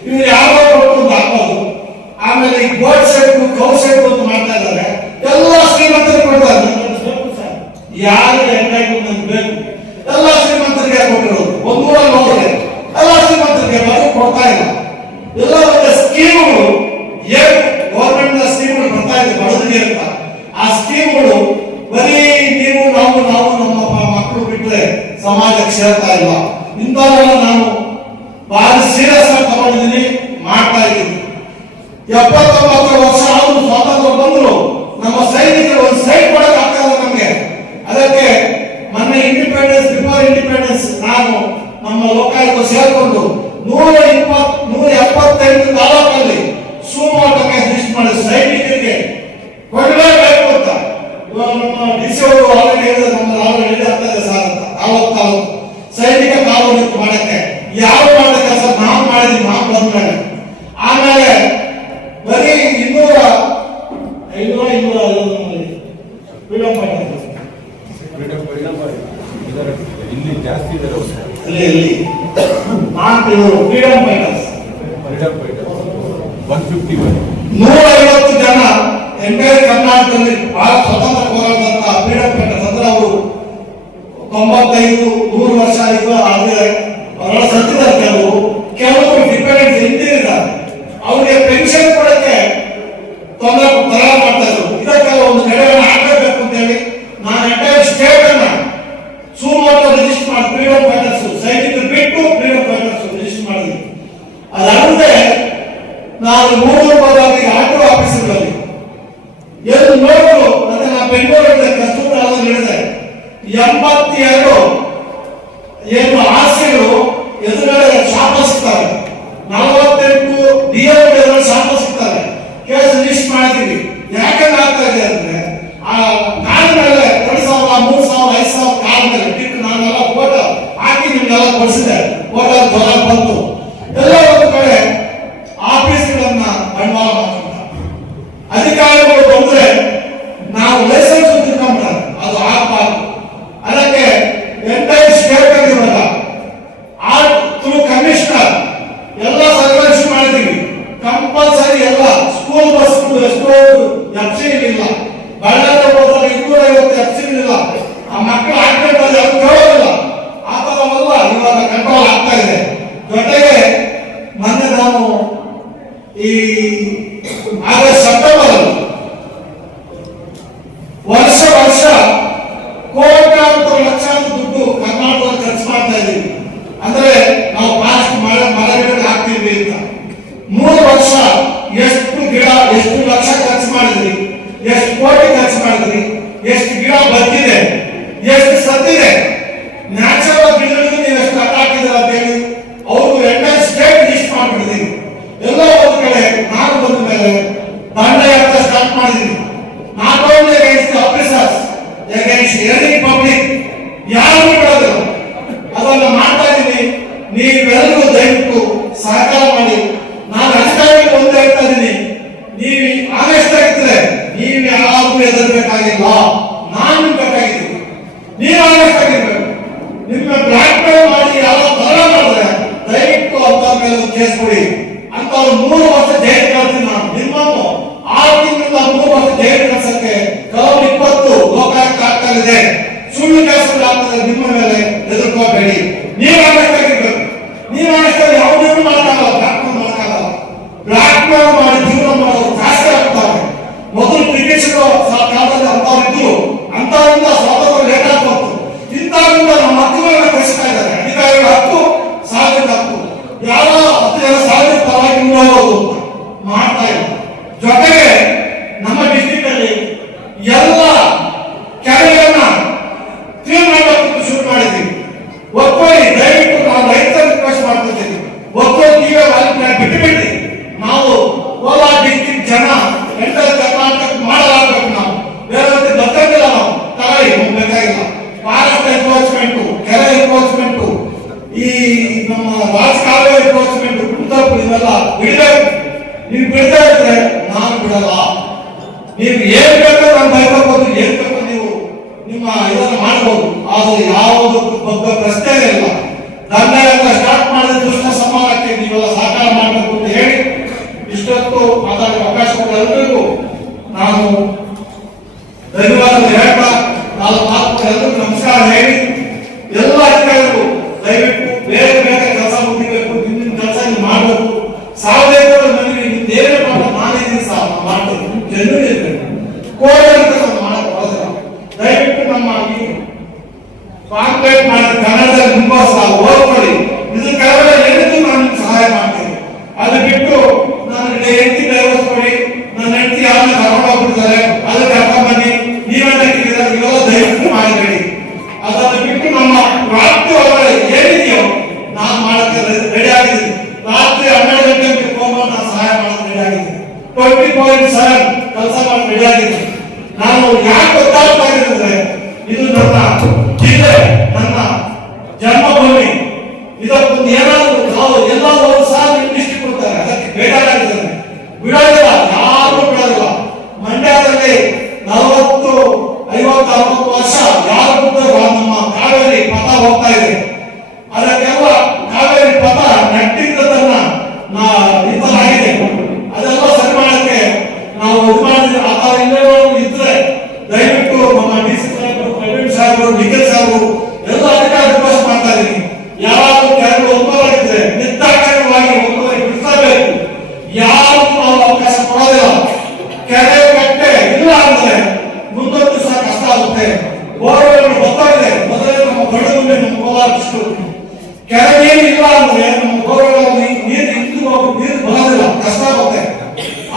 ಇವ್ರು ಯಾರೋ ಕೊಟ್ಟು ಹಾಕೋದು. ಆಮೇಲೆ ಈ ಬೋರ್ಡ್ ಸೆಟ್ ಕೌ ಸೆಟ್ ಅಂತ ಮಾಡ್ತಾ ಇದ್ದಾರೆ. ಎಲ್ಲ ಶ್ರೀಮಂತರಿಗೆ ಕೊಡ್ತಾರೆ. ಯಾರು ಎಂಟೈಟ್ಮೆಂಟ್ ಬೇಕು ಎಲ್ಲ ಶ್ರೀಮಂತರಿಗೆ ಕೊಟ್ಟಿರೋದು. ಒಂದೂರಲ್ಲಿ ಹೋದ್ರೆ ಎಲ್ಲ ಶ್ರೀಮಂತರಿಗೆ ಕೊಡ್ತಾ ಇಲ್ಲ. ಎಲ್ಲ ಒಂದು ಸ್ಕೀಮ್ಗಳು ಏನು ಗವರ್ಮೆಂಟ್ ಸ್ಕೀಮ್ಗಳು ಬರ್ತಾ ಇದೆ ಬಡವರಿಗೆ ಅಂತ. ಆ ಸ್ಕೀಮ್ಗಳು ಬರೀ ನೀವು ನಾವು ನಮ್ಮ ಮಕ್ಕಳು ಬಿಟ್ರೆ ಸಮಾಜಕ್ಕೆ ಸೇರ್ತಾ ಇಲ್ಲ. ಇಂಥವೆಲ್ಲ ನಾನು ಭಾರಿ ಸೀರಿಯಸ್ ಆಗಿ ತಗೊಂಡಿದ್ದೀನಿ, ಮಾಡ್ತಾ ಇದ್ದೀನಿ. 79 ವರ್ಷ ಆದ್ರೂ ಸ್ವಾತಂತ್ರ್ಯ ಬಂದ್ರು ನಮ್ಮ ಸೈನಿಕರು ಒಂದು ಸೈಡ್ ಕೊಡಕ್ ಆಗ್ತಾ ಇಲ್ಲ ನಮ್ಗೆ. ಅದಕ್ಕೆ ಮೊನ್ನೆ ಬಿಫೋರ್ ಇಂಡಿಪೆಂಡೆನ್ಸ್ ನಾನು ನಮ್ಮ ಲೋಕಾಯುಕ್ತ ಸೇರ್ಕೊಂಡು 175 ತಾಲೂಕಲ್ಲಿ ಸುಮೋಟಕ್ಕೆ ಲಿಸ್ಟ್ ಮಾಡಿ ಸೈನಿಕರಿಗೆ ಕೊಡಲೇಬೇಕು ಅಂತ. ಇವಾಗ ನಮ್ಮ DC ಅವರು ಆಲ್ರೆಡಿ ಹೇಳಿದ್ರೆ ನಮ್ಮ ಆಲ್ರೆಡಿ ಆಗ್ತಾ ಇದೆ ಸರ್ ಅಂತ. ತಾಲೂಕು ಸೈನಿಕ ಕಾನೂನು ಮಾಡಕ್ಕೆ ಯಾರು ಮಾಡಿದ ಕೆಲಸ ನಾವು ಮಾಡಿದ್ವಿ. ನಾವು ಬಂದ್ಮೇಲೆ ಆಮೇಲೆ ಬರೀ 200 ಫ್ರೀಡಂ ಫೈಟರ್ ಇಲ್ಲಿ ಜಾಸ್ತಿ ಇದ್ದಾರೆ. ಫ್ರೀಡಂ ಫೈಟರ್ಸ್ 150 ಜನ ಎಂಟೈರ್ ಕರ್ನಾಟಕದಲ್ಲಿ ಬಹಳ ಸ್ವತಂತ್ರ ಹೋರಾಟದಂತ ಫ್ರೀಡಂ ಫೈಟರ್ಸ್ ಅಂದ್ರೆ ಅವರು 95-100 ವರ್ಷ ಆಯ್ತು ಆದ್ರೆ ಅವರ ಸತ್ತಿದ್ದಾರೆ. ಕೆಲವರು ಡಿಪೆಂಡೆಂಟ್ಸ್ ಇಂದಿದ್ದಾರೆ. ಅವ್ರಿಗೆ ಪೆನ್ಷನ್ ಕೊಡಕ್ಕೆ ತೊಂದರೆ ಮಾಡ್ತಾ ಇದ್ರು. ಇದಕ್ಕೆಲ್ಲ ಒಂದು ಕಡೆಯನ್ನು ಹಾಕಬೇಕು ಅಂತ ಹೇಳಿ ನಾನು ಎಂಟೈರ್ ಸ್ಟೇಟ್ ಅನ್ನ ಸುಮೋಟೋ ರಿಜಿಸ್ಟರ್ ಮಾಡಿ ಫ್ರೀಡಂ ಫೈಟರ್ಸ್ ಸೈನಿಕರು ಬಿಟ್ಟು ಫ್ರೀಡಂ ಫೈಟರ್ಸ್ ರಿಜಿಸ್ಟರ್ ಮಾಡಿದ್ವಿ. ಅದಲ್ಲದೆ ನಾನು 3 ಆಟೋ ಆಫೀಸ್ಗಳಲ್ಲಿ ಎಲ್ಲಿ ನೋಡಿದ್ರು ಮತ್ತೆ ನಾನು ಬೆಂಗಳೂರಲ್ಲಿ ಕಸ್ತೂರಿ ಹೇಳಿದೆ 82 ಏನು ಆಸೆಗಳು ಎದುರುಗಡೆ ಶಾಪ ಸಿಗ್ತವೆ, 48 DL ಶಾಪ ಸಿಗ್ತವೆ. ಕೇಸ್ ಲಿಸ್ಟ್ ಮಾಡಿದೀವಿ. ಯಾಕಂದ್ರೆ ಆಗ್ತಾ ಇದೆ ಅಂದ್ರೆ ಆ ಕಾಲ್ ಮೇಲೆ 2,000, 3,000, 5,000 ಕಾಲ್ ಮೇಲೆ ಟಿಕ್ ನಾನೆಲ್ಲ ಫೋಟೋ ಹಾಕಿ ನಿಮ್ಗೆಲ್ಲ ಕೊಡಿಸಿದೆ. ಫೋಟೋ ಜ್ವರ ಬಂತು. ಎಲ್ಲ ಒಂದು ಕಡೆ ಆಫೀಸ್ಗಳನ್ನ ಬಂಡವಾಳ ಮಾಡ್ತಾರೆ. ಅಧಿಕಾರಿಗಳು ಬಂದ್ರೆ ನಾವು ಲೈಸೆನ್ಸ್ ತಿಳ್ಕೊಂಡ್ರೆ ಅದು ಆಗಬಾರ್ದು. ಅದಕ್ಕೆ ಎಂಟೈರ್ ಸ್ಟೇಟ್ ಆಗಿರುವಾಗ ಎಪ್ಸಿರಲಿಲ್ಲ, ಆ ಮಕ್ಕಳು ಆಕ್ಸಿಡೆಂಟ್ ಅಲ್ಲಿ ಅದು ಕೇಳೋದಿಲ್ಲ. ಆ ಥರವೆಲ್ಲ ಇವಾಗ ಕಂಟ್ರೋಲ್ ಆಗ್ತಾ ಇದೆ. ಜೊತೆಗೆ ಮೊನ್ನೆ ನಾವು ಈ ಆಗಸ್ಟ್ ಸೆಪ್ಟೆಂಬರ್ ಅಲ್ಲಿ ವರ್ಷ ಕೋಟ್ಯಾಂತರ ಲಕ್ಷಾಂತರ ದುಡ್ಡು ಕರ್ನಾಟಕದಲ್ಲಿ ಖರ್ಚು ಮಾಡ್ತಾ ಇದ್ದೀವಿ. ಅಂದ್ರೆ ನಾವು ಪಾಸ್ಟ್ ಮರಗಿಡ ಹಾಕ್ತೀವಿ ಅಂತ 3 ವರ್ಷ ಎಷ್ಟು ಗಿಡ, ಎಷ್ಟು ಲಕ್ಷ ಖರ್ಚು ಮಾಡಿದ್ರಿ, ಎಷ್ಟು ಕೋಟಿ ಖರ್ಚು ಮಾಡಿದ್ರಿ, ಎಷ್ಟು ಗಿಡ ಬದುಕಿದೆ, ಎಷ್ಟು ಸತ್ತಿದೆ, ನ್ಯಾಚುರಲ್ ಗಿಡಗಳಿಗೆ ನೀವು ಎಷ್ಟು ಕಟ್ ಹಾಕಿದ್ರೆ ಅಂತ ಹೇಳಿ ಅವರು ಎಂಟೈರ್ ಸ್ಟೇಟ್ ಲಿಸ್ಟ್ ಮಾಡ್ಬಿಟ್ಟಿದ್ದೀವಿ. ಎಲ್ಲ ಒಂದು ಕಡೆ ನಾನು ಬಂದ ಮೇಲೆ ದಂಡಯಾತ್ರೆ ಸ್ಟಾರ್ಟ್ ಮಾಡಿದ್ದೀನಿ. Not only against officers, against any public, ಯಾರು ಬಿಡೋದಿಲ್ಲ. ಅದನ್ನ ಮಾಡ್ತಾ ಇದ್ದೀನಿ. ನೀವೆಲ್ಲರೂ ದಯವಿಟ್ಟು ಸಹಕಾರ ಮಾಡಿ. ನಾನು ಅಧಿಕಾರಿಗಳು ಒಂದು ಹೇಳ್ತಾ ಇದ್ದೀನಿ, ನೀವು ಆನೆಸ್ಟ್ ಆಗಿದ್ರೆ ನೀವು ಯಾರು ಹೆದರ್ಬೇಕಾಗಿಲ್ಲ. ನಾನು ಬೇಕಾಗಿದ್ದೀನಿ, ನೀವು ಆನೆಸ್ಟ್ ಆಗಿರ್ಬೇಕು. ನಿಮ್ಮ ಬ್ಲಾಕ್ ಮೇಲ್ ಮಾಡಿ ಯಾರೋ ತರ ಮಾಡಿದ್ರೆ ದಯವಿಟ್ಟು ಅಂತ ಮೇಲೆ ಕೇಸ್ ಕೊಡಿ. ಅಂತವ್ರು 3 ವರ್ಷ ಜೈಲು ಕಳ್ತೀನಿ. ನಾನು ಮಿನಿಮಮ್ 6 ತಿಂಗಳಿಂದ 3 ವರ್ಷ ಜೈಲು ಕಳ್ಸಕ್ಕೆ ಕಲವು 20 ಲೋಕಾಯುಕ್ತ ಆಗ್ತಾ ಇದೆ. ಸುಳ್ಳು ಕೇಸುಗಳು ಆಗ್ತದೆ. ನಿಮ್ಮ ಮೇಲೆ ಹೆದರ್ಕೋಬೇಡಿ. ನೀವು ಆನೆಸ್ಟ್ ಆಗಿರ್ಬೇಕು. ನೀವು ಆನೆಸ್ಟ್ ಆಗಿ ಯಾವುದನ್ನು ಮಾಡೋಕ್ಕಾಗಲ್ಲ, ಬ್ಲಾಕ್ ಮೇಲ್ ಮಾಡೋಕ್ಕಾಗಲ್ಲ. ಬ್ಲಾಕ್ ಮೇಲ್ ಮಾಡಿ ಜೀವನ ಮಾಡೋದು ಜಾಸ್ತಿ ಆಗ್ತಾರೆ. ಮೊದಲು ಬ್ರಿಟಿಷರು ಕಾಲದಲ್ಲಿ ಅಂತವ್ರು ಇದ್ರು, ಅಂತವರಿಂದ ಸ್ವಾತಂತ್ರ್ಯ ಲೇಟ್ ಆಗ್ಬೋದು. ಇಂಥವರಿಂದ ನಮ್ಮ ಮಕ್ಕಳನ್ನ ಕಳಿಸ್ತಾ ಇದ್ದಾರೆ. ಅಧಿಕಾರಿಗಳ ಹಕ್ಕು, ಸಾರ್ವಜನಿಕ ಹಕ್ಕು, ಯಾವ 10 ಜನ ಸಾರ್ವಜನಿಕ ಪರವಾಗಿ ಹೋಗೋದು ಮಾಡ್ತಾ ಇಲ್ಲ. ಜೊತೆಗೆ ನಮ್ಮ ಡಿಸ್ಟ್ರಿಕ್ಟ್ ಅಲ್ಲಿ ಎಲ್ಲ ಕೆರೆಗಳನ್ನ ಕ್ಲೀನ್ ಮಾಡಬೇಕು ಶುರು ಮಾಡಿದ್ವಿ. ಒಪ್ಕೊಳ್ಳಿ, ದಯವಿಟ್ಟು ನಾವು ರೈತರ ರಿಕ್ವೆಸ್ಟ್ ಮಾಡ್ತಿದ್ದೀವಿ. ಒಪ್ಕೊಳ್ಳಿ, ನೀವೇ ಬಿಟ್ಟು ನಾವು ಕೋಲಾರ ಡಿಸ್ಟ್ರಿಕ್ಟ್ ಜನ ಎಂಟರ್ ಕರ್ನಾಟಕ ಮಾಡಲಾಗಬೇಕು. ನಾವು ಬೇರೆ ಗೊತ್ತಿಲ್ಲ, ನಾವು ತಗೊಳ್ಳಿ, ಬೇಕಾಗಿಲ್ಲ. ಫಾರೆಸ್ಟ್ ಎನ್ಕ್ರೋಚ್ಮೆಂಟ್, ಕೆರೆ ಎನ್ಕ್ರೋಚ್ಮೆಂಟ್, ಈ ನಮ್ಮ ರಾಜಕಾಲುವೆ ಎನ್ಕ್ರೋಚ್ಮೆಂಟ್, ಇವೆಲ್ಲ ಬಿಡಬೇಕು. ನೀವು ಬಿಡದೇ ಇದ್ರೆ ನಾನು ಬಿಡಲ್ಲ. ನೀವು ಏನ್ ಬೇಕೋ ನಾನು ಬೈಕೋಬಹುದು, ಏನ್ ಬೇಕೋ ನೀವು ನಿಮ್ಮ ಇದನ್ನು ಮಾಡಬಹುದು. ಆದ್ರೆ ಯಾವುದಕ್ಕೂ ಬಗ್ಗೆ ಪ್ರಶ್ನೆ ಇಲ್ಲ. ದಂಡಯಾತ್ರೆ ಸ್ಟಾರ್ಟ್ ಮಾಡಿದ ದುಷ್ಟ ಸಮಾಜಕ್ಕೆ ನೀವೆಲ್ಲ ಸಹಕಾರ ಮಾಡಬೇಕು ಅಂತ ಹೇಳಿ ಇಷ್ಟೊತ್ತು ಮಾತಾಡುವ ಅವಕಾಶ ಕೊಟ್ಟ ಎಲ್ರಿಗೂ ನಾನು ಧನ್ಯವಾದಗಳು ಹೇಳ್ತಾ, ನಾನು ಎಲ್ಲರಿಗೂ ನಮಸ್ಕಾರ ಹೇಳಿ, ಎಲ್ಲ ಅಧಿಕಾರಿಗಳು ದಯವಿಟ್ಟು ಬೇಗ ಕೆಲಸ ಮುಗಿಬೇಕು. ನಿನ್ನ ಕೆಲಸ ನೀವು ಮಾಡಬೇಕು. ಸಾರ್ವಜನಿಕರು ನನಗೆ ನಿಮ್ದೇನೇ ಮಾಡ ನಾನಿದ್ದೀನಿ ಸಹ ಮಾಡ್ತೇನೆ. ಜನರು ಇರಬೇಕು, ಕೋರ್ಟ್ ಮಾಡಕ್ ಬರೋದಿಲ್ಲ. ದಯವಿಟ್ಟು ನಮ್ಮ ಈ ಕಾಂಪ್ಲೇಂಟ್ ಮಾಡಿದ ಕನ್ನಡದಲ್ಲಿ ತುಂಬ ಸಹ ಓದ್ಕೊಳ್ಳಿ. ಇದು ಕೆಳಗಡೆ ಹೇಳಿದ್ದು ನಾನು ಸಹಾಯ ಮಾಡ್ತೇನೆ. ಅದು ಬಿಟ್ಟು ನನಗೆ ಹೆಂಡತಿ ಡೈವರ್ಸ್ ಕೊಡಿ, ನನ್ನ ಹೆಂಡತಿ ಯಾರನ್ನ ಕರ್ಕೊಂಡು ಹೋಗ್ಬಿಡ್ತಾರೆ, ಅದು ಕರ್ಕೊಂಡ್ ಬನ್ನಿ, ನೀವೆಲ್ಲ ಇವೆಲ್ಲ ದಯವಿಟ್ಟು ಮಾಡಬೇಡಿ. ಅದನ್ನು ಬಿಟ್ಟು ನಮ್ಮ ರಾತ್ರಿ ಒಳಗಡೆ ಏನಿದೆಯೋ ನಾನು ಮಾಡಕ್ಕೆ ರೆಡಿ ಆಗಿದ್ದೀನಿ. ರಾತ್ರಿ 12 ಗಂಟೆಗೆ ಹೋಗೋ ನಾನು ಸಹಾಯ ಮಾಡಕ್ಕೆ ರೆಡಿ ಆಗಿದ್ದೀನಿ. 24/7 ಕೆಲಸ ಮಾಡಕ್ಕೆ ರೆಡಿ ಆಗಿದ್ದೀನಿ. ನಾನು ಯಾಕೆ ಗೊತ್ತಾಗ್ತಾ ಇದ್ರೆ ಇದು ನನ್ನ ಜಿಲ್ಲೆ, ನನ್ನ ಜನ್ಮಭೂಮಿ. ಇದಕ್ಕೊಂದು ಏನಾದ್ರು ನಾವು ಎಲ್ಲಾದ್ರೂ ಸಹ ಡಿಸ್ಟ್ರಿಕ್ಟ್ ಕೊಡ್ತಾರೆ, ಅದಕ್ಕೆ ಬೇಡಾಗಿದ್ದಾರೆ. ಬಿಡೋದಿಲ್ಲ, ಯಾರು ಬಿಡೋದಿಲ್ಲ. ಮಂಡ್ಯದಲ್ಲಿ 40, 50, 60 ವರ್ಷ ಯಾರು ಬಿಟ್ಟರು ನಮ್ಮ ಕಾವೇರಿ ಪಥ ಹೋಗ್ತಾ ಇದೆ. ಅದಕ್ಕೆಲ್ಲ ಕಾವೇರಿ ಪಥ ನೆಟ್ಟಿದ್ದನ್ನ ನಿಂತಲಾಗಿದೆ. ಅದೆಲ್ಲ ಸರಿ ಮಾಡಕ್ಕೆ ನಾವು ಇದು ಮಾಡಿದ್ರೆ ಆ ಥರ ಇನ್ನೇನೋ ಇದ್ರೆ ದಯವಿಟ್ಟು ನಮ್ಮ ಡಿ.ಸಿ. ಸಾಹೇಬರು, ಪ್ರವೀಣ್ ಸಾಹೇಬರು, ನಿಖಿಲ್ ಸಾಹೇಬರು ಎಲ್ಲ ಅಧಿಕಾರಿ ರಿಕ್ವೆಸ್ಟ್ ಮಾಡ್ತಾ ಇದ್ದೀನಿ. ಯಾರಾದ್ರೂ ಕೆರೆಗಳು ಒಪ್ಪಲಾಗಿದ್ರೆ ನಿರ್ದಾಕ್ಷಿಣ್ಯವಾಗಿ ಒಪ್ಪಲಾಗಿ ಬಿಡಿಸಬೇಕು. ಯಾರು ನಾವು ಅವಕಾಶ ಕೊಡೋದಿಲ್ಲ. ಕೆರೆ ಕಟ್ಟೆ ಇಲ್ಲ ಅಂದ್ರೆ ಮುಂದೊಂದು ದಿವಸ ಕಷ್ಟ ಆಗುತ್ತೆ. ಬೋರ್ವೆಲ್ ಗೊತ್ತಾಗಿದೆ. ಮೊದಲೇ ನಮ್ಮ ಗಡುಗುಂಡೆ, ನಮ್ಮ ಕೋಲಾರ ಕೆರೆ ನೀರು ಇಲ್ಲ ಅಂದ್ರೆ ನಮ್ಮ ಬೋರ್ವೆಲ್ ನೀರು ಇಂದು ನೀರು ಬರೋದಿಲ್ಲ, ಕಷ್ಟ ಆಗುತ್ತೆ.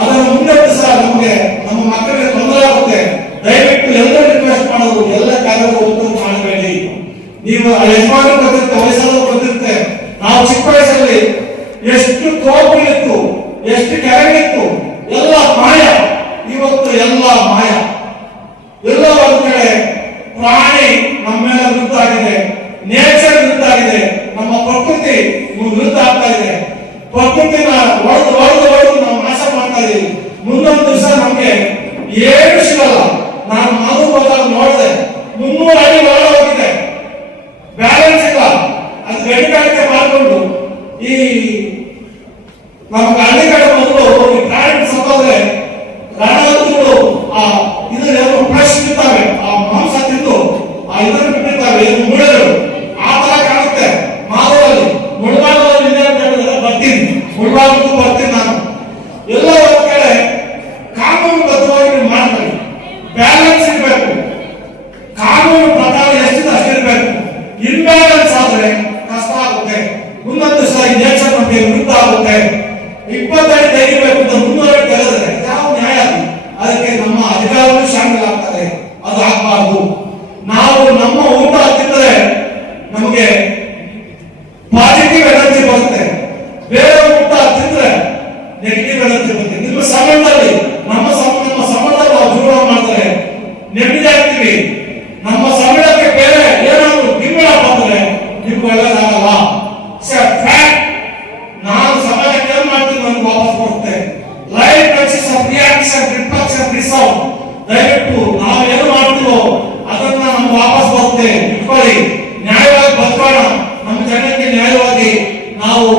ಅದರ ಮುಂದೆ ದಿವಸ ನಮಗೆ ನಮ್ಮ ಮಕ್ಕಳಿಗೆ ತೊಂದರೆ ಆಗುತ್ತೆ. ದಯವಿಟ್ಟು ಎಲ್ಲ ರಿಕ್ವೆಸ್ಟ್ ಮಾಡೋದು, ಎಲ್ಲ ಕಾರ್ಯಗಳು ಒತ್ತು ಮಾಡಬೇಡಿ. ನೀವು ಯಜಮಾನ ಗೊತ್ತಿರುತ್ತೆ, ವಯಸ್ಸಾದ ಗೊತ್ತಿರುತ್ತೆ. ನಾವು ಚಿಕ್ಕ ವಯಸ್ಸಲ್ಲಿ ಎಷ್ಟು ತೋಪುಗಳಿತ್ತು, ಎಷ್ಟು ಕೆರೆಗಳಿತ್ತು, ಎಲ್ಲ ಮಾಯ. ಇವತ್ತು ಎಲ್ಲ ಮಾಯ. ಎಲ್ಲ ಒಂದು ಕಡೆ ಪ್ರಾಣಿ ನಮ್ಮ ಮೇಲೆ ವಿರುದ್ಧ ಆಗಿದೆ, ನೇಚರ್ ವಿರುದ್ಧ ಆಗಿದೆ, ನಮ್ಮ ಪ್ರಕೃತಿ ವಿರುದ್ಧ ಆಗ್ತಾ ಇದೆ. ಪ್ರಕೃತಿನ ಒಡೆದು ನಾವು ನಾಶ ಮಾಡ್ತಾ ಇದೀವಿ. ಮುಂದೊಂದು ದಿವಸ ನಮ್ಗೆ ಏನು ಸಿಗಲ್ಲ. ನಾನು ಮಗು ಹೋದಾಗ ನೋಡಿದೆ, 300 ಅಡಿ ಒಳಗೆ ಹೋಗಿದೆ, ಬ್ಯಾಲೆನ್ಸ್ ಇಲ್ಲ. ಅದು ಗಡಿಗಾರಿಕೆ ಮಾಡಿಕೊಂಡು ಈ ನಮ್ಗೆ ಹಳ್ಳಿ ಕಡೆ ಮೊದಲು ಈ ಪ್ರಾಣಿ ಸತ್ತೋದ್ರೆ ರಣಹದ್ದುಗಳು ಇದು ಫ್ರೆಶ್ ಇರ್ತವೆ, ಆ ಮಾಂಸ ಬ್ಯಾಲೆನ್ಸ್ ಇರಬೇಕು. ಕಾನೂನು ಪ್ರಕಾರ ಎಷ್ಟಿದೆ ಅಷ್ಟಿರಬೇಕು. ಇನ್ಬ್ಯಾಲೆನ್ಸ್ ಆದ್ರೆ ಕಷ್ಟ ಆಗುತ್ತೆ. ಮುಂದೊಂದು ಸಲ ಇಂಜೆಕ್ಷನ್ ನಮಗೆ ವಿರುದ್ಧ ಆಗುತ್ತೆ. 20 ಅಡಿ ತೆಗಿಬೇಕು ಅಂತ 300 ಅಡಿ ತೆಗೆದ್ರೆ ಯಾವ ನ್ಯಾಯ ಅದು? ಅದಕ್ಕೆ ನಮ್ಮ ಅಧಿಕಾರಗಳು ಶಾಮಿಲ್ ಆಗ್ತಾರೆ. ಅದು ಆಗಬಾರ್ದು. ನಾವು ನಮ್ಮ ಊಟ ತಿಂದರೆ ನಮಗೆ ಪಾಸಿಟಿವ್ ಎನರ್ಜಿ ಬರುತ್ತೆ. ಬೇರೆ ಊಟ ತಿಂದ್ರೆ ನೆಗೆಟಿವ್ ಎನರ್ಜಿ ಬರುತ್ತೆ. ನಿಮ್ಮ ಸಂಬಂಧದಲ್ಲಿ ನಮ್ಮ ಸಂಬಂಧ ನಾವು ದೂರ ಮಾಡಿದ್ರೆ ನೆಮ್ಮದಿ ಆಗ್ತೀವಿ. ನಮ್ಮ ಸಂಬಳಕ್ಕೆ ಬೇರೆ ಏನಾದ್ರು ತಿಂಗಳ ಬಂದ್ರೆ ನಿಮ್ಗೆ ಒಳ್ಳೇದಾಗಲ್ಲ. ನಾನು ಸಮಾಜಕ್ಕೆ ಏನ್ ಮಾಡ್ತೀನಿ ನನಗೆ ವಾಪಸ್ ಬರುತ್ತೆ. Life process of reaction reflection result. ದಯವಿಟ್ಟು ನಾವು ಏನು ಮಾಡ್ತೀವೋ ಅದನ್ನ ನಮ್ಗೆ ವಾಪಸ್ ಬರುತ್ತೆ. ಇಟ್ಕೊಳ್ಳಿ. ನ್ಯಾಯವಾಗಿ ಬದುಕೋಣ. ನಮ್ಮ ಜನಕ್ಕೆ ನ್ಯಾಯವಾಗಿ ನಾವು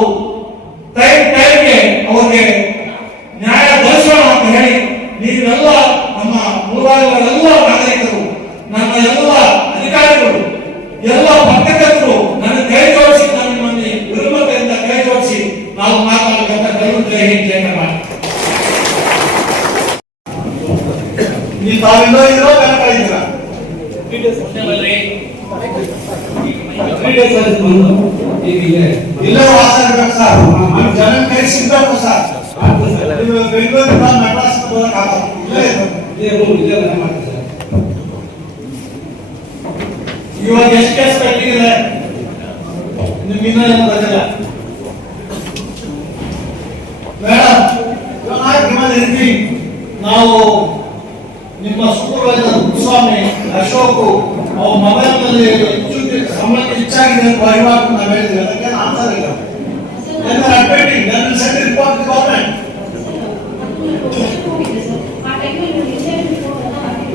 ಟೈಮ್ಗೆ ಅವ್ರಿಗೆ ನ್ಯಾಯ ದೊರಕಿಸೋಣ ಅಂತ ಹೇಳಿ ನೀವೆಲ್ಲ ನಮ್ಮ ಮೂಲಗಳೆಲ್ಲ ನಾಗರಿಕರು, ನನ್ನ ಎಲ್ಲ ಅಧಿಕಾರಿಗಳು, ಎಲ್ಲ ಪತ್ರಕರ್ತರು ನನ್ನ ಕೈ ಜೋಡಿಸಿ ನಮ್ಮಲ್ಲಿ ವಿರುಮತೆಯಿಂದ ಕೈ ಜೋಡಿಸಿ ನಾವು ಮಾತಾಡಬೇಕಂತ ಜೈ ಹಿಂದ್ ಜೈ ಕರ್ನಾಟಕ. ನೀವು ತಾವೆಲ್ಲ ಇರೋ ಕನ್ನಡ ಇದ್ದೀರಾ? ಇಲ್ಲೇ ವಾಸ ಇರ್ಬೇಕು ಸರ್. ನಮ್ಮ ಜನ ಕೈ ಸಿಗ್ಬೇಕು ಸರ್. ನೀವು ಬೆಂಗಳೂರಿಂದ ಮೆಡ್ರಾಸ್ ಹೋಗಕ್ಕಾಗಲ್ಲ. ಇಲ್ಲೇ ಇವಾಗ ಎಷ್ಟು ಕೇಸ್ ಕಟ್ಟಿದ್ರೆ ನಿಮ್ಗೆ ಇನ್ನೂ ಏನು ಗೊತ್ತಿಲ್ಲ ಮೇಡಮ್. ನಾವು ನಿಮ್ಮ ಸೂಪರ್ವೈಸರ್ ಗುರುಸ್ವಾಮಿ ಅಶೋಕ್ ಅವ್ರ ಮೊಬೈಲ್ ನಲ್ಲಿ ಸಂಬಳ ಹೆಚ್ಚಾಗಿದೆ ಅಂತ ವಹಿವಾಟು ನಾವು ಹೇಳಿದ್ವಿ. ಅದಕ್ಕೆ ಆನ್ಸರ್ ಇಲ್ಲ. ಅಡ್ಮಿಟಿಂಗ್ ಸೆಂಡ್ ರಿಪೋರ್ಟ್ ಗವರ್ಮೆಂಟ್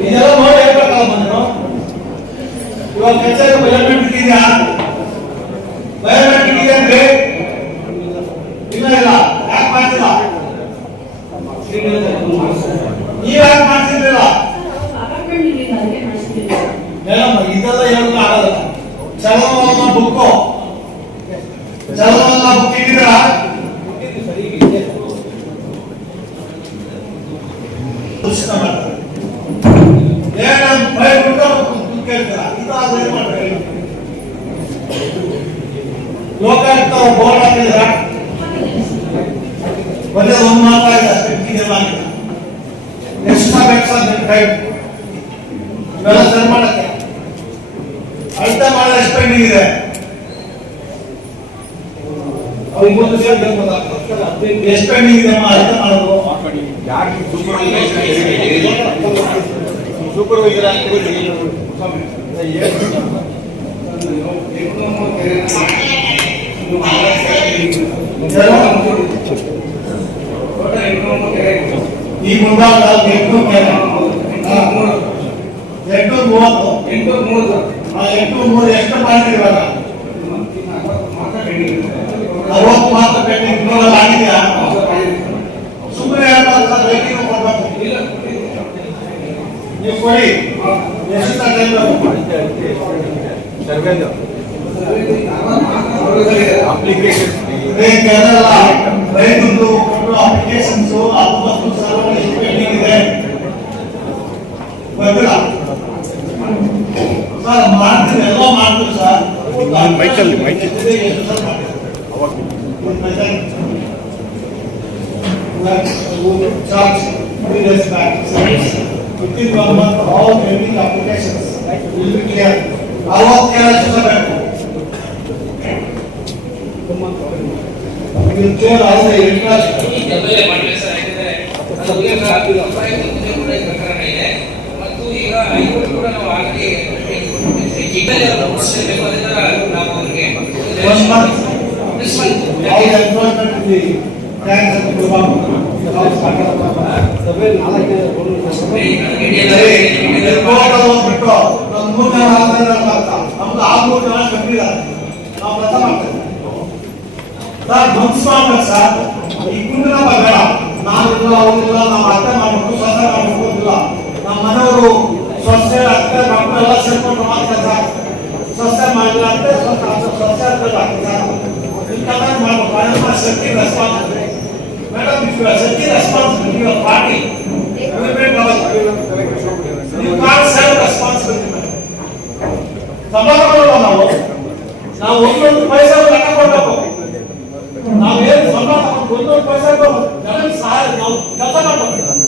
ಇದೆಲ್ಲ ನೋಡಿ ಹೇಳ್ಬೇಕಲ್ಲ ಬಂದ್ರು. ಇವಾಗ ಕೆಲಸ ಬಯೋಮೆಟ್ರಿಕ್ ಇದೆಯಾ? ಬಯೋಮೆಟ್ರಿಕ್ ಇದೆ ಅಂದ್ರೆ ಇಲ್ಲ ಇಲ್ಲ. ಯಾಕೆ ಮಾಡ್ತಿಲ್ಲ? ನೀವ್ ಯಾಕೆ ಮಾಡ್ತಿರ್ಲಿಲ್ಲ? ಮೇಡಮ್ ಇದೆಲ್ಲ ಹೇಳೋದು ಆಗಲ್ಲ. ಚಲನವಲನ ಬುಕ್ ಇದ್ದೀರಾ? ಲೋಕಾಯುಕ್ತ ಬೋರ್ಡ್ ಹಾಕಿದ್ರ ಬರೀ ಒಂದು ಮಾತಾಡಿದ ಎಷ್ಟು ಬೇಕು ಟೈಮ್ ಇವೆಲ್ಲ ಸರಿ ಮಾಡಕ್ಕೆ ಅರ್ಥ ಮಾಡೋ ಎಷ್ಟು ಪೆಂಡಿಂಗ್ ಇದೆ? ಎಷ್ಟು ಪೆಂಡಿಂಗ್ ಇದೆ ಅರ್ಥ ಮಾಡೋದು. ಸೂಪರ್ವೈಸರ್ ಈ ಮುಂದಾದ 830 ಎಷ್ಟು ಪಾಯಿಂಟ್ ಇವಾಗ 60 ಮಾತ್ರ ಪೆಂಡಿಂಗ್. ಇನ್ನೂರಲ್ಲಿ ಆಗಿದೆಯಾ? ಸುಮ್ಮನೆ ಹೇಳ್ತಾರೆ ಸರ್. ರೇಟಿಂಗ್ ಕೊಡ್ಬೇಕು. ನೀವು ಕೊಡಿ. ಎಷ್ಟು ಟೈಮ್ ಅಪ್ಲಿಕೇಶನ್ ರೈತರು ಕೊಟ್ಟು ಅಪ್ಲಿಕೇಶನ್ಸ್ ಅದು ಮತ್ತು ಸರ್ವರ್ ಎಷ್ಟು ಪೆಂಡಿಂಗ್ ಇದೆ ಗೊತ್ತಿಲ್ಲ ಸರ್. ಮಾಡ್ತೀವಿ, ಎಲ್ಲ ಮಾಡ್ತೀವಿ sir. ಮೈಕಲ್ಲಿ charge 3 days back. Within 1 month, all pending applications will be clear. All clear will clear all the interest. ಮತ್ತು ಈಗ ಐವರು ಕೂಡ ನಾವು already One month. All the employment in the banks and the government. ನಮ್ಮ ಮನೆಯವರು ಸ್ವಚ್ಛ ಆಗ್ತದೆ, ಮಕ್ಕಳೆಲ್ಲ ಸೇರ್ಕೊಂಡು ಮಾಡ್ತಾರೆ ಸರ್. ಸ್ವಚ್ಛ ಮಾಡಿಲ್ಲ ಅಂದ್ರೆ ಸ್ವಚ್ಛ ಶಕ್ತಿ ರೆಸ್ಪಾನ್ಸಿಬಿಲಿಟಿ. ಮೇಡಮ್, ಶಕ್ತಿ responsibility of party. You can't self responsibility ಮೇಲೆ ಸಂಬಳ ಕೊಡೋಲ್ಲ ನಾವು ಒಂದೊಂದು ಪೈಸೆ ಲೆಕ್ಕ ಕೊಡಬೇಕು. ನಾವು ಏನು ಸಂಬಳ ಒಂದೊಂದು ಪೈಸೆ ಜನರಿಗೆ ಸಹಾಯ ನಾವು ಕೆಲಸ ಮಾಡಬೇಕು.